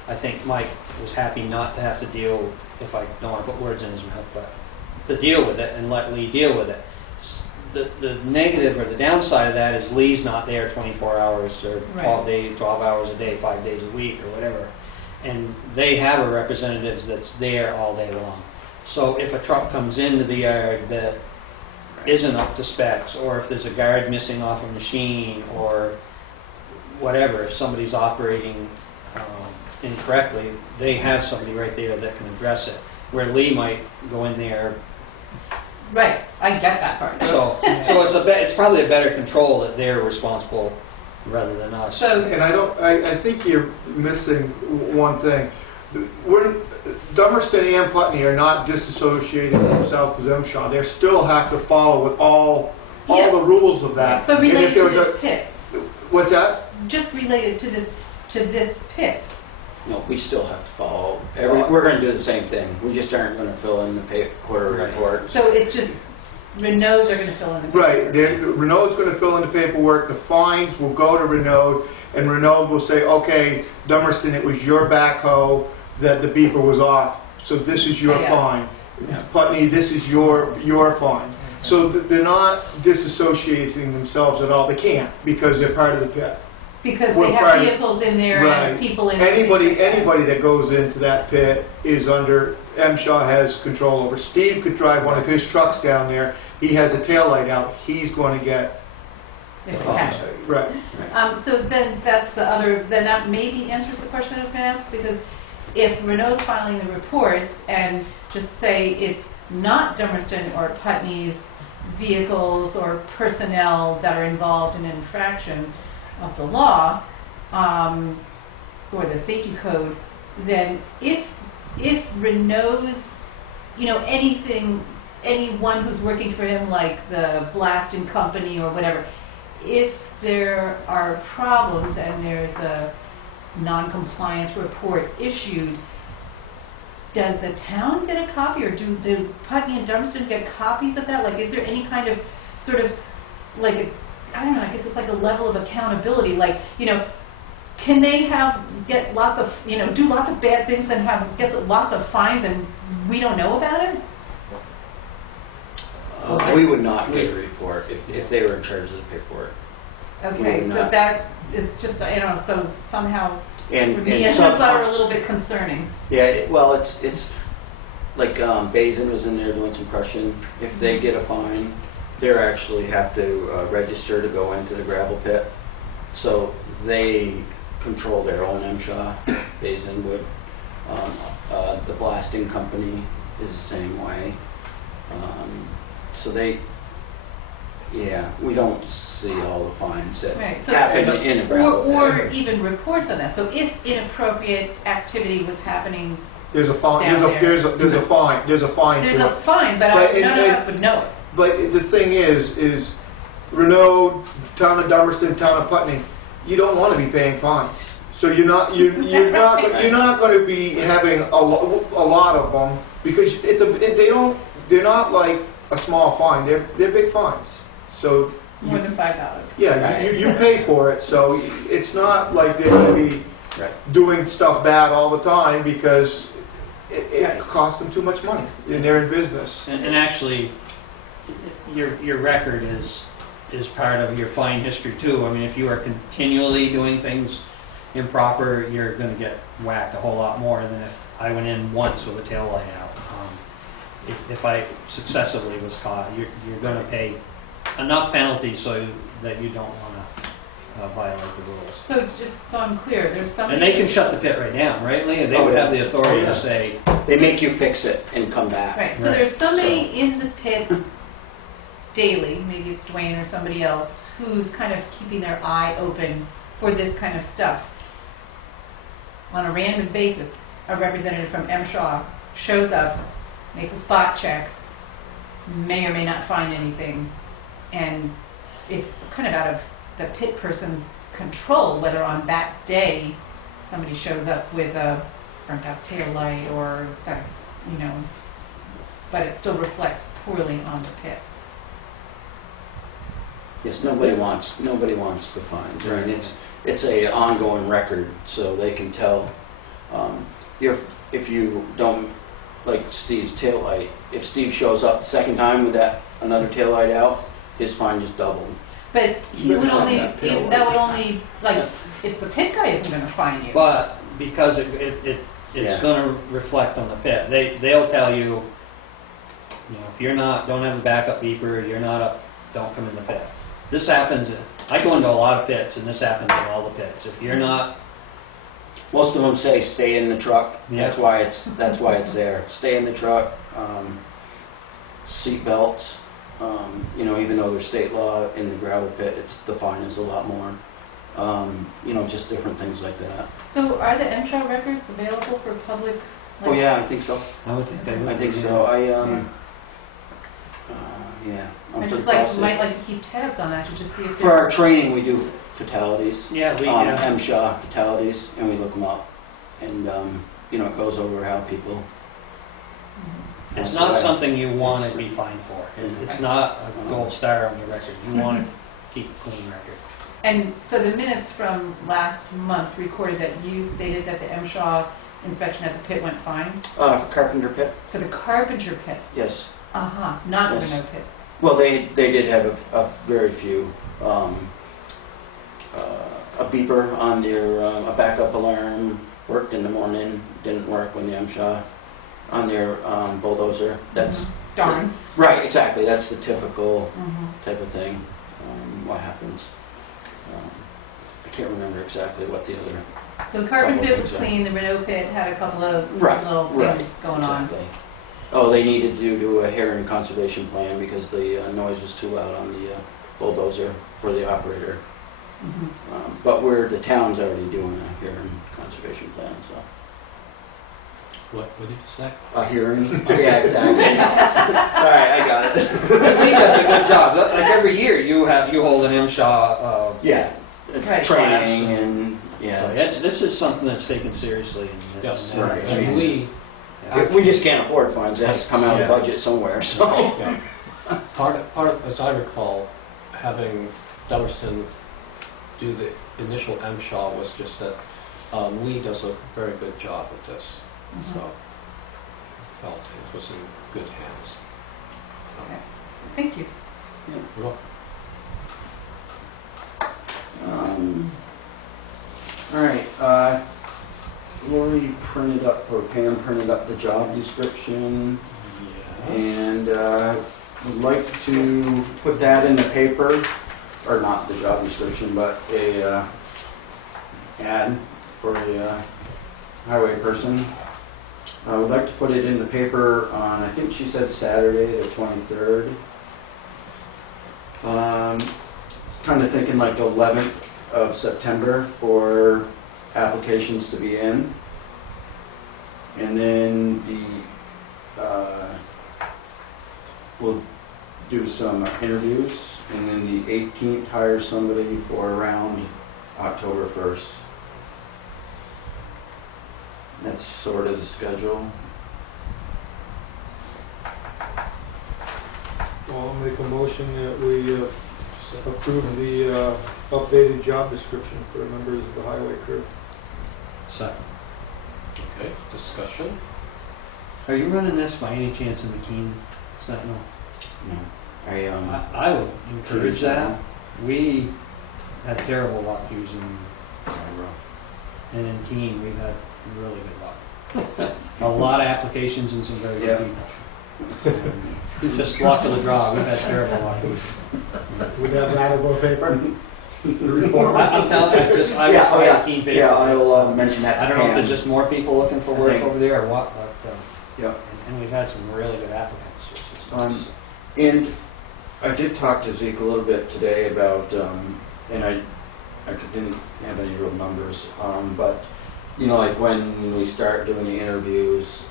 I think Mike was happy not to have to deal, if I don't want to put words in his mouth, but to deal with it and let Lee deal with it. The negative or the downside of that is Lee's not there 24 hours or 12 hours a day, 5 days a week or whatever. And they have a representative that's there all day long. So if a truck comes into the yard that isn't up to specs, or if there's a guard missing off a machine, or whatever, if somebody's operating incorrectly, they have somebody right there that can address it. Where Lee might go in there. Right, I get that part. So it's probably a better control that they're responsible rather than us. So, And I think you're missing one thing. Dummerston and Putney are not disassociating themselves with MSHA. They still have to follow with all Yeah. the rules of that. but And if related there to was this pit, What's that? just related to this pit. No, we still have to follow. We're going to do the same thing. We just aren't going to fill in the quarter Right. reports. So it's just, Renault's are gonna fill in the Right, paperwork. Renault's going to fill in the paperwork, the fines will go to Renault, and Renault will say, okay, Dummerston, it was your backhoe that the beeper was off, so this is your Yeah. fine. Yeah. Putney, this is your fine. So they're not disassociating themselves at all. They can't, because they're part of the pit. Because We're they have private. vehicles in there and Right. people in there. Anybody that goes into that pit is under, MSHA has control over. Steve could drive one of his trucks down there, he has a taillight out, he's going to get, It's fine. cash. right. So then that's the other, then that maybe answers the question I was gonna ask, because if Renault's filing the reports and just say it's not Dummerston or Putney's vehicles or personnel that are involved in an infraction of the law, or the safety code, then if Renault's, anyone who's working for him, like the blasting company or whatever, if there are problems and there's a non-compliance report issued, does the town get a copy, or do Putney and Dummerston get copies of that? Like, is there any kind of sort of like I don't know, I guess it's like a level of accountability, like, can they get lots of, do lots of bad things and get lots of fines and we don't know about it? We would not get a report if they were in charge of the paperwork. Okay, would so not. that is just, so somehow, for And me as a butter, a little bit concerning. Yeah, well, it's like Basin was in there doing some crushing. If they get a fine, they actually have to register to go into the gravel pit. So they control their own MSHA. Basin would. The blasting company is the same way. So we don't see all the fines that Right, so- happen in a gravel pit. Or even reports on that. So if inappropriate activity was happening, There's a fine, Down there. there's a fine there's to a it. fine, but But none of it- us would know it. But the thing is Renault, Town of Dummerston, Town of Putney, you don't want to be paying fines. So you're not going to be having a lot of them, because they're not like a small fine. They're big fines. So More than $5. yeah, you pay for it. So it's not like they're going to be doing stuff bad all the time, because it costs them too much money and they're in business. And actually, your record is part of your fine history too. I mean, if you are continually doing things improper, you're going to get whacked a whole lot more than if I went in once with a tail light out. If I successively was caught, you're going to pay enough penalties so that you don't want to violate the rules. So just so I'm clear, there's somebody. And they can shut the pit right down, right, Leah? They would have the authority to say. They make you fix it and come back. Right, so there's somebody in the pit daily, maybe it's Dwayne or somebody else, who's kind of keeping their eye open for this kind of stuff. On a random basis, a representative from MSHA shows up, makes a spot check, may or may not find anything, and it's kind of out of the pit person's control whether on that day somebody shows up with a burnt out tail light or that, but it still reflects poorly on the pit. Yes, nobody wants the fines. I mean, it's a ongoing record, so they can tell. If you don't, like Steve's taillight, if Steve shows up the second time with another taillight out, his fine just doubled. But he would only, that would only, like, it's the pit guy isn't going to fine you. But because it's going to reflect on the pit, they'll tell you, if you're don't have a backup beeper, you're not up, don't come in the pit. This happens. I go into a lot of pits, and this happens in all the pits. If you're not, most of them say stay in the truck. Yeah. That's why it's there. Stay in the truck. Seat belts. Even though there's state law in the gravel pit, the fine is a lot more. Just different things like that. So are the MSHA records available for public? Oh yeah, I think so. I would think they would. I think so. I just might like to keep tabs on that to just see if for our training we do fatalities. Yeah, MSHA fatalities, and we look them up, and it goes over how people. It's not something you want to be fined for. It's not a gold star on your record. You want to keep a clean record. And so the minutes from last month recorded that you stated that the MSHA inspection at the pit went fine? For Carpenter Pit? For the Carpenter Pit? Yes. Not the Renault Pit. Well, they did have a very few. A beeper on their, a backup alarm worked in the morning, didn't work when the MSHA on their bulldozer. That's darn. Right, exactly. That's the typical type of thing. What happens? I can't remember exactly what the other. So the Carpenter Pit was clean. The Renault Pit had a couple of little things going on. Oh, they needed to do a hearing conservation plan because the noise was too loud on the bulldozer for the operator. But the town's already doing a hearing conservation plan, so. What did you say? A hearing? Yeah, exactly. All right, I got it. I think that's a good job. Like every year, you hold an MSHA. Training and So this is something that's taken seriously. Yes, right. And we just can't afford fines. It has to come out of the budget somewhere. So part of, as I recall, having Dummerston do the initial MSHA was just that Lee does a very good job at this. So I felt it was in good hands. Okay. Thank you. You're welcome. All right. Lori printed up, or Pam printed up the job description, and would like to put that in the paper, or not the job description, but a ad for a highway person. I would like to put it in the paper on, I think she said Saturday the 23rd. Kind of thinking like the 11th of September for applications to be in. And then we'll do some interviews, and then the 18th hire somebody for around October 1st. That's sort of the schedule. I'll make a motion that we approve the updated job description for members of the highway crew. Second. Okay, discussion? Are you running this by any chance in McKean Sentinel? No, I would encourage that. We had terrible luck using, and in Keene, we've had really good luck. A lot of applications and some very good people. Just luck of the draw, we've had terrible luck. Would that matter about paper? The reform? I'm telling you, I would try to keep it. Yeah, I'll mention that. I don't know if there's just more people looking for work over there or what, but, Yeah. and we've had some really good applicants, which is nice. And I did talk to Zeke a little bit today about, and I didn't have any real numbers, but you know, like when we start doing the interviews,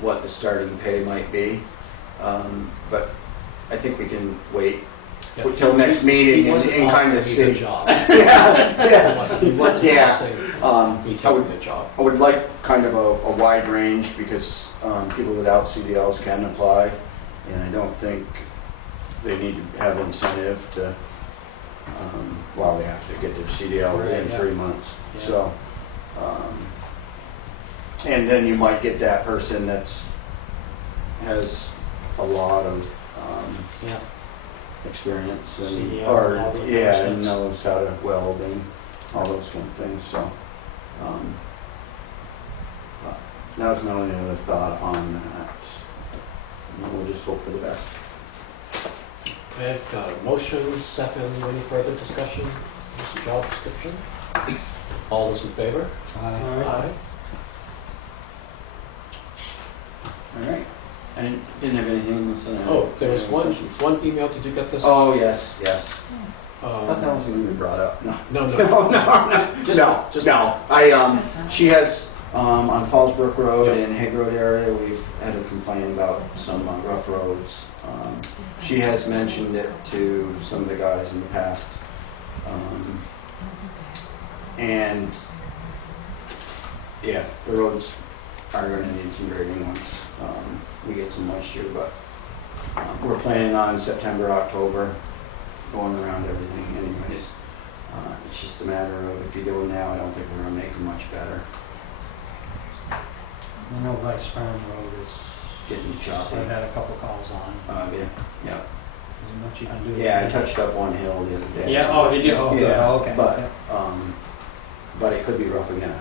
what the starting pay might be. But I think we can wait till next meeting and kind of see. Job. Yeah. He wasn't Yeah. saying me taking the job. I would like kind of a wide range because people without CDLs can apply, and I don't think they need to have incentive to, well, they have to get their CDL within 3 months. Yeah. So, and then you might get that person has a lot of experience and CDL and all the and endorsements. knows how to weld and all those kind of things. So, that was my only other thought on that. And we'll just hope for the best. Okay, got a motion, second, any further discussion? This job description? All those in favor? Aye. All right. I didn't have anything else. Oh, there was one email, did you get this? Oh, yes. I thought that Um, was going to be brought up. No. No. Just No. She has, on Fallsbrook Road and Hague Road area, we've had a complaint about some rough roads. She has mentioned it to some of the guys in the past. And, yeah, the roads are going to need some grading once we get some moisture, but we're planning on September, October, going around everything anyways. It's just a matter of if you do it now, I don't think we're going to make it much better. I know Rice Farm Road is Getting choppy. I've had a couple calls on. Yeah. Isn't much you can do. Yeah, I touched up one hill the other day. Yeah, oh, did you? Oh, good. Yeah, Oh, okay. but it could be rough again.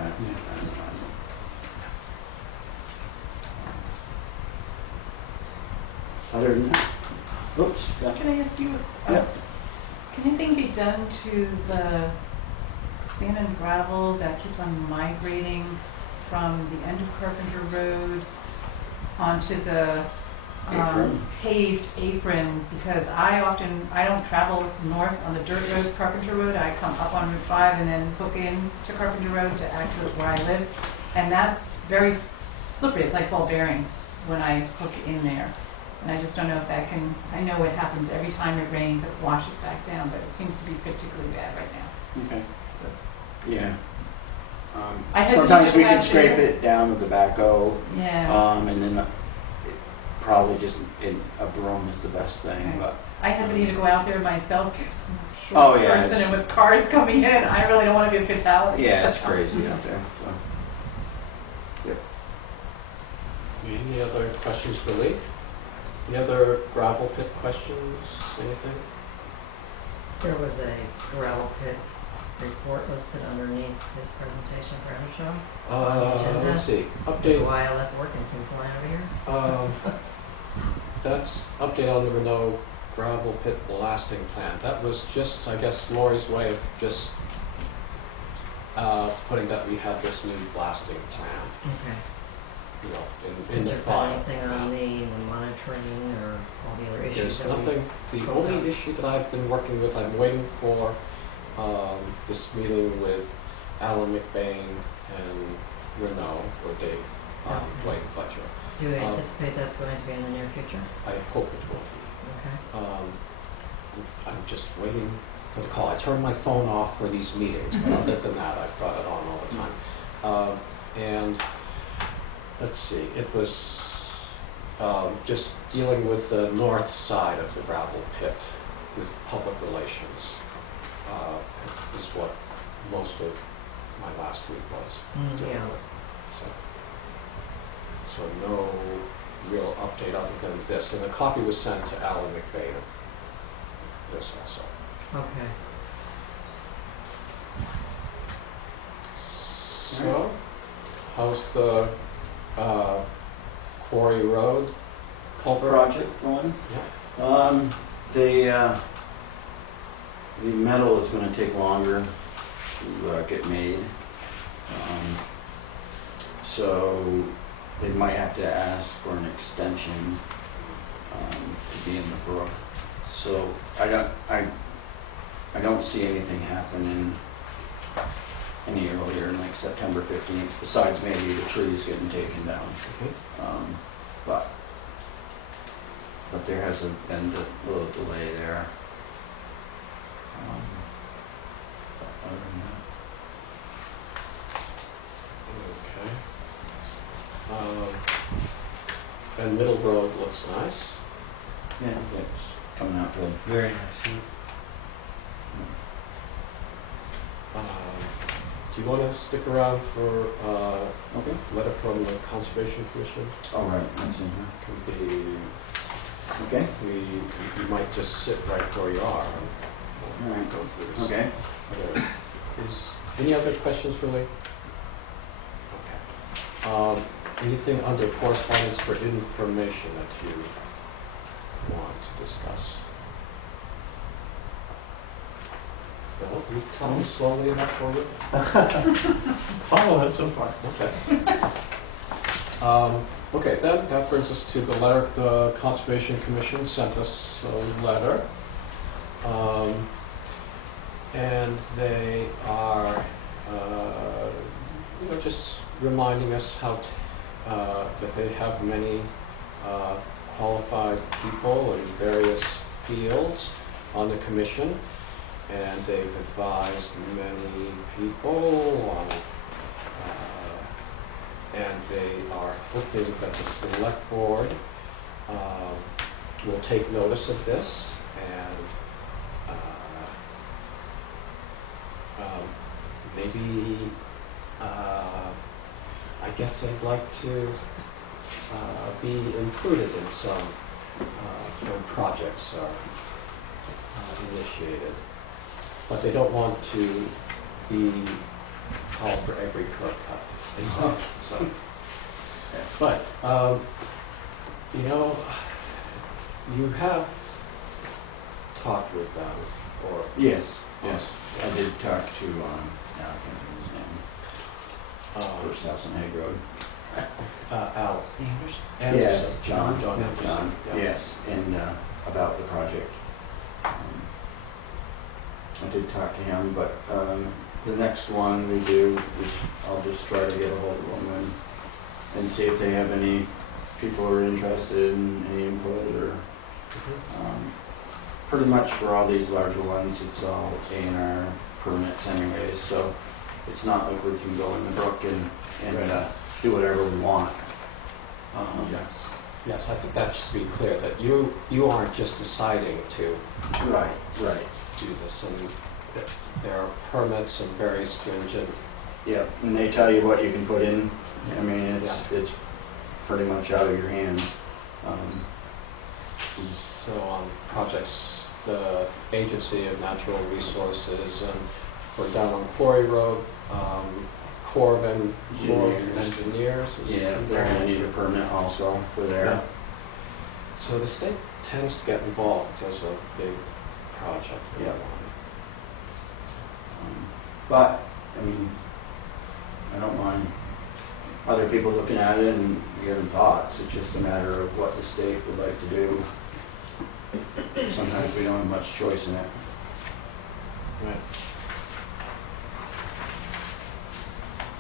Other than that, oops. Yeah. Can I ask you, Yeah. can anything be done to the sand and gravel that keeps on migrating from the end of Carpenter Road onto the Apron. paved apron? Because I don't travel north on the dirt road, Carpenter Road. I come up on Route 5 and then hook in to Carpenter Road to access where I live. And that's very slippery. It's like ball bearings when I hook in there. And I just don't know if that can, I know it happens every time it rains, it washes back down, but it seems to be particularly bad right now. Okay. So Yeah. I hesitate Sometimes to we go can out scrape there. it down with the backhoe, Yeah. and then probably just a broom is the best thing. Okay. But I hesitate to go out there myself because I'm a Oh, short yeah, person it's- and with cars coming in, I really don't want to be a fatality. yeah, it's crazy out there. So. Any other questions for Lee? Any other gravel pit questions, anything? There was a gravel pit report listed underneath his presentation for Energy. Let's see, That's update, why I left work and came flying over here. that's update on the Renault gravel pit blasting plan. That was just, I guess, Lori's way of just putting that we have this new blasting plan, Okay. you know, in Is the there file. anything on the monitoring or all the other issues There's that we nothing, the spoke only of? issue that I've been working with, I'm waiting for this meeting with Alan McBain and Renault, or Dave, Dwight Fletcher. Do you anticipate that's going to be in the near future? I hope it will be. I'm just waiting for the call. I turn my phone off for these meetings, but other than that, I've got it on all the time. And let's see, it was just dealing with the north side of the gravel pit with public relations is what most of my last week was dealing Yeah. with. So no real update other than this. And the copy was sent to Alan McVeigh. This also. Okay. So, how's the Quarry Road culvert? Project going? Yeah. The metal is gonna take longer to get made. So they might have to ask for an extension to be in the brook. So I don't see anything happening any earlier than like September 15th, besides maybe the trees getting taken down. But there has been a little delay there. But other than that, Okay. And Middle Road looks nice. yeah, it's coming out good. Very nice. Do you want to stick around for Okay. letter from the Conservation Commission? All right, that's in Can be, here. Okay. you might just sit right where you are and All right. go through this. Okay. Is any other questions really? Okay. Anything under correspondence for information that you want to discuss? Well, we tell slowly enough for you. Follow it so far. Okay. Okay, that brings us to the letter. The Conservation Commission sent us a letter. And they are, just reminding us how that they have many qualified people in various fields on the commission. And they've advised many people and they are hoping that the select board will take notice of this and maybe I guess they'd like to be included in some when projects are initiated. But they don't want to be called for every curb cut. So, Yes. but, you have talked with them, or? Yes. Yes. I did talk to, I can't think of his name. First house on Hague Road. Al. Yes, Anderson. John. John Anderson, John, yeah. yes, and about the project. I did talk to him, but the next one we do is I'll just try to get a hold of them and see if they have any people who are interested in any input or pretty much for all these larger ones it's all A&R permits anyways, so it's not like we can go in the brook and do whatever we want. Yes, I think that should be clear, that you aren't just deciding to Right. do this, and there are permits and very stringent. Yeah, and they tell you what you can put in. I mean, it's pretty much out of your hands. So on projects, the Agency of Natural Resources, and for down on Quarry Road, Corps of Engineers. Yeah, they're gonna need a permit also for there. Yeah. So the state tends to get involved as a big project. Yeah. But, I mean, I don't mind other people looking at it and giving thoughts. It's just a matter of what the state would like to do. Sometimes we don't have much choice in it. Right.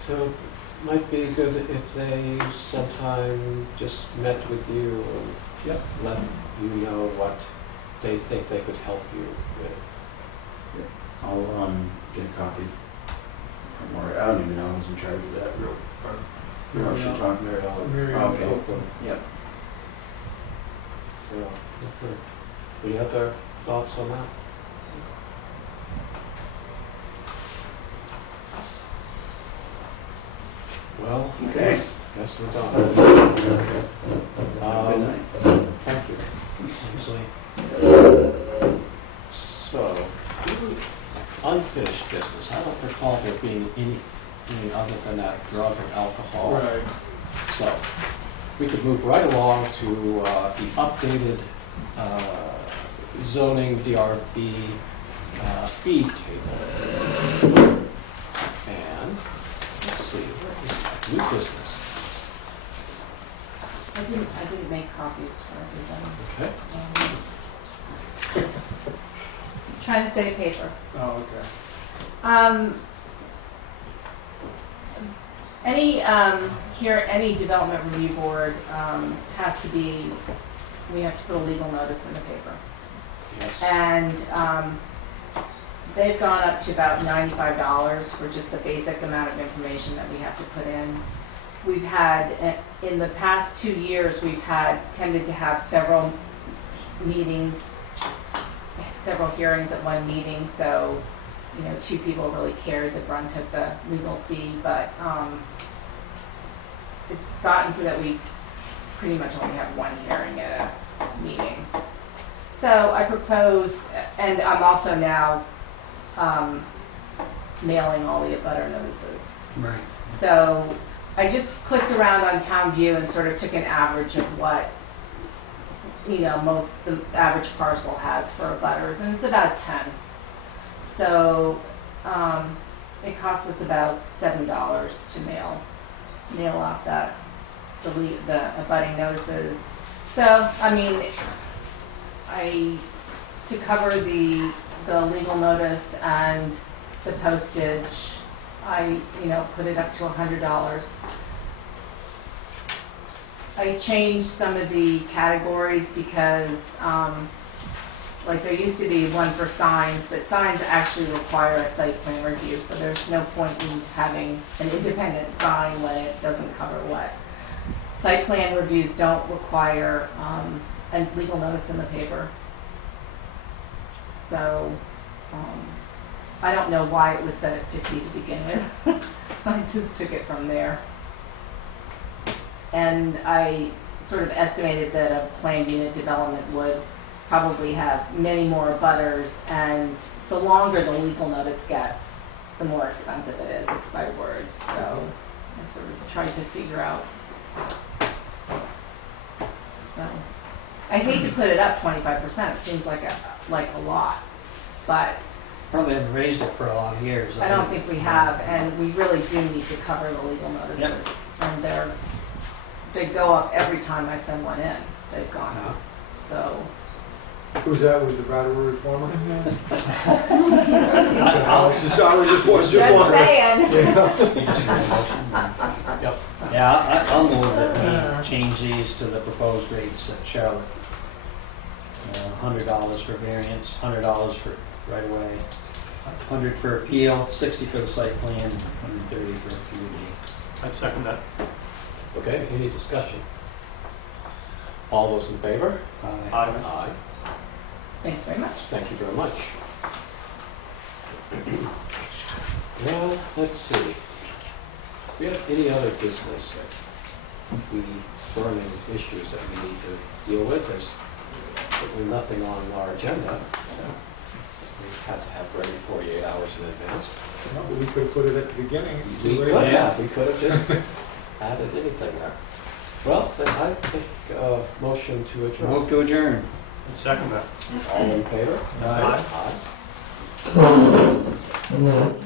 So it might be good if they sometime just met with you and let you know what they think they could help you with. I'll get a copy from Maria. I don't even know who's in charge of that real. You know, she talked Mary Ellen. Mary Ellen Okay. Copeland. Yep. Yeah, okay. Any other thoughts on that? Well, Okay. guess we're done. Good night. Thank you. Usually, So, unfinished business. I don't recall there being anything other than that drug or alcohol. Right. So, we could move right along to the updated zoning DRB fee table. And, let's see, where is that? New business. I didn't make copies for everybody. Okay. Trying to save paper. Oh, okay. Any development review board has to be, we have to put a legal notice in the paper. Yes. And they've gone up to about $95 for just the basic amount of information that we have to put in. We've had, in the past 2 years, we've tended to have several meetings, several hearings at one meeting, so, 2 people really carried the brunt of the legal fee, but it's gotten so that we pretty much only have one hearing at a meeting. So I proposed, and I'm also now mailing all the abutter notices. right. So I just clicked around on Town View and sort of took an average of what, the average parcel has for abutters, and it's about 10. So it costs us about $7 to mail off the abutting notices. So, to cover the legal notice and the postage, I put it up to $100. I changed some of the categories because, there used to be one for signs, but signs actually require a site plan review, so there's no point in having an independent sign when it doesn't cover what. Site plan reviews don't require a legal notice in the paper. So, I don't know why it was set at 50 to begin with. I just took it from there. And I sort of estimated that a planned unit development would probably have many more abutters, and the longer the legal notice gets, the more expensive it is. It's by words. So I sort of tried to figure out. So I hate to put it up 25%. It seems like a lot, but Probably haven't raised it for a lot of years. I don't think we have, and we really do need to cover the legal notices. Yep. And they go up every time I send one in. They've gone up. So. Who's that, was the Brattleboro reformer? I I was just wondering. saying. Yeah, I'll move that we change these to the proposed rates at Charlotte. $100 for variance, $100 for right away, $100 for appeal, $60 for the site plan, and $130 for PUD. I'd second that. Okay, any discussion? All those in favor? Aye. Aye. Thank you very much. Thank you very much. Well, let's see. Do we have any other business, burning issues that we need to deal with? There's certainly nothing on our agenda. We've had to have ready 48 hours in advance. No, but we could have put it at the beginning. It's We too could late. have. We could have just added anything there. Well, then I think motion to adjourn. Move to adjourn. I'd second that. All in favor? Aye. Aye.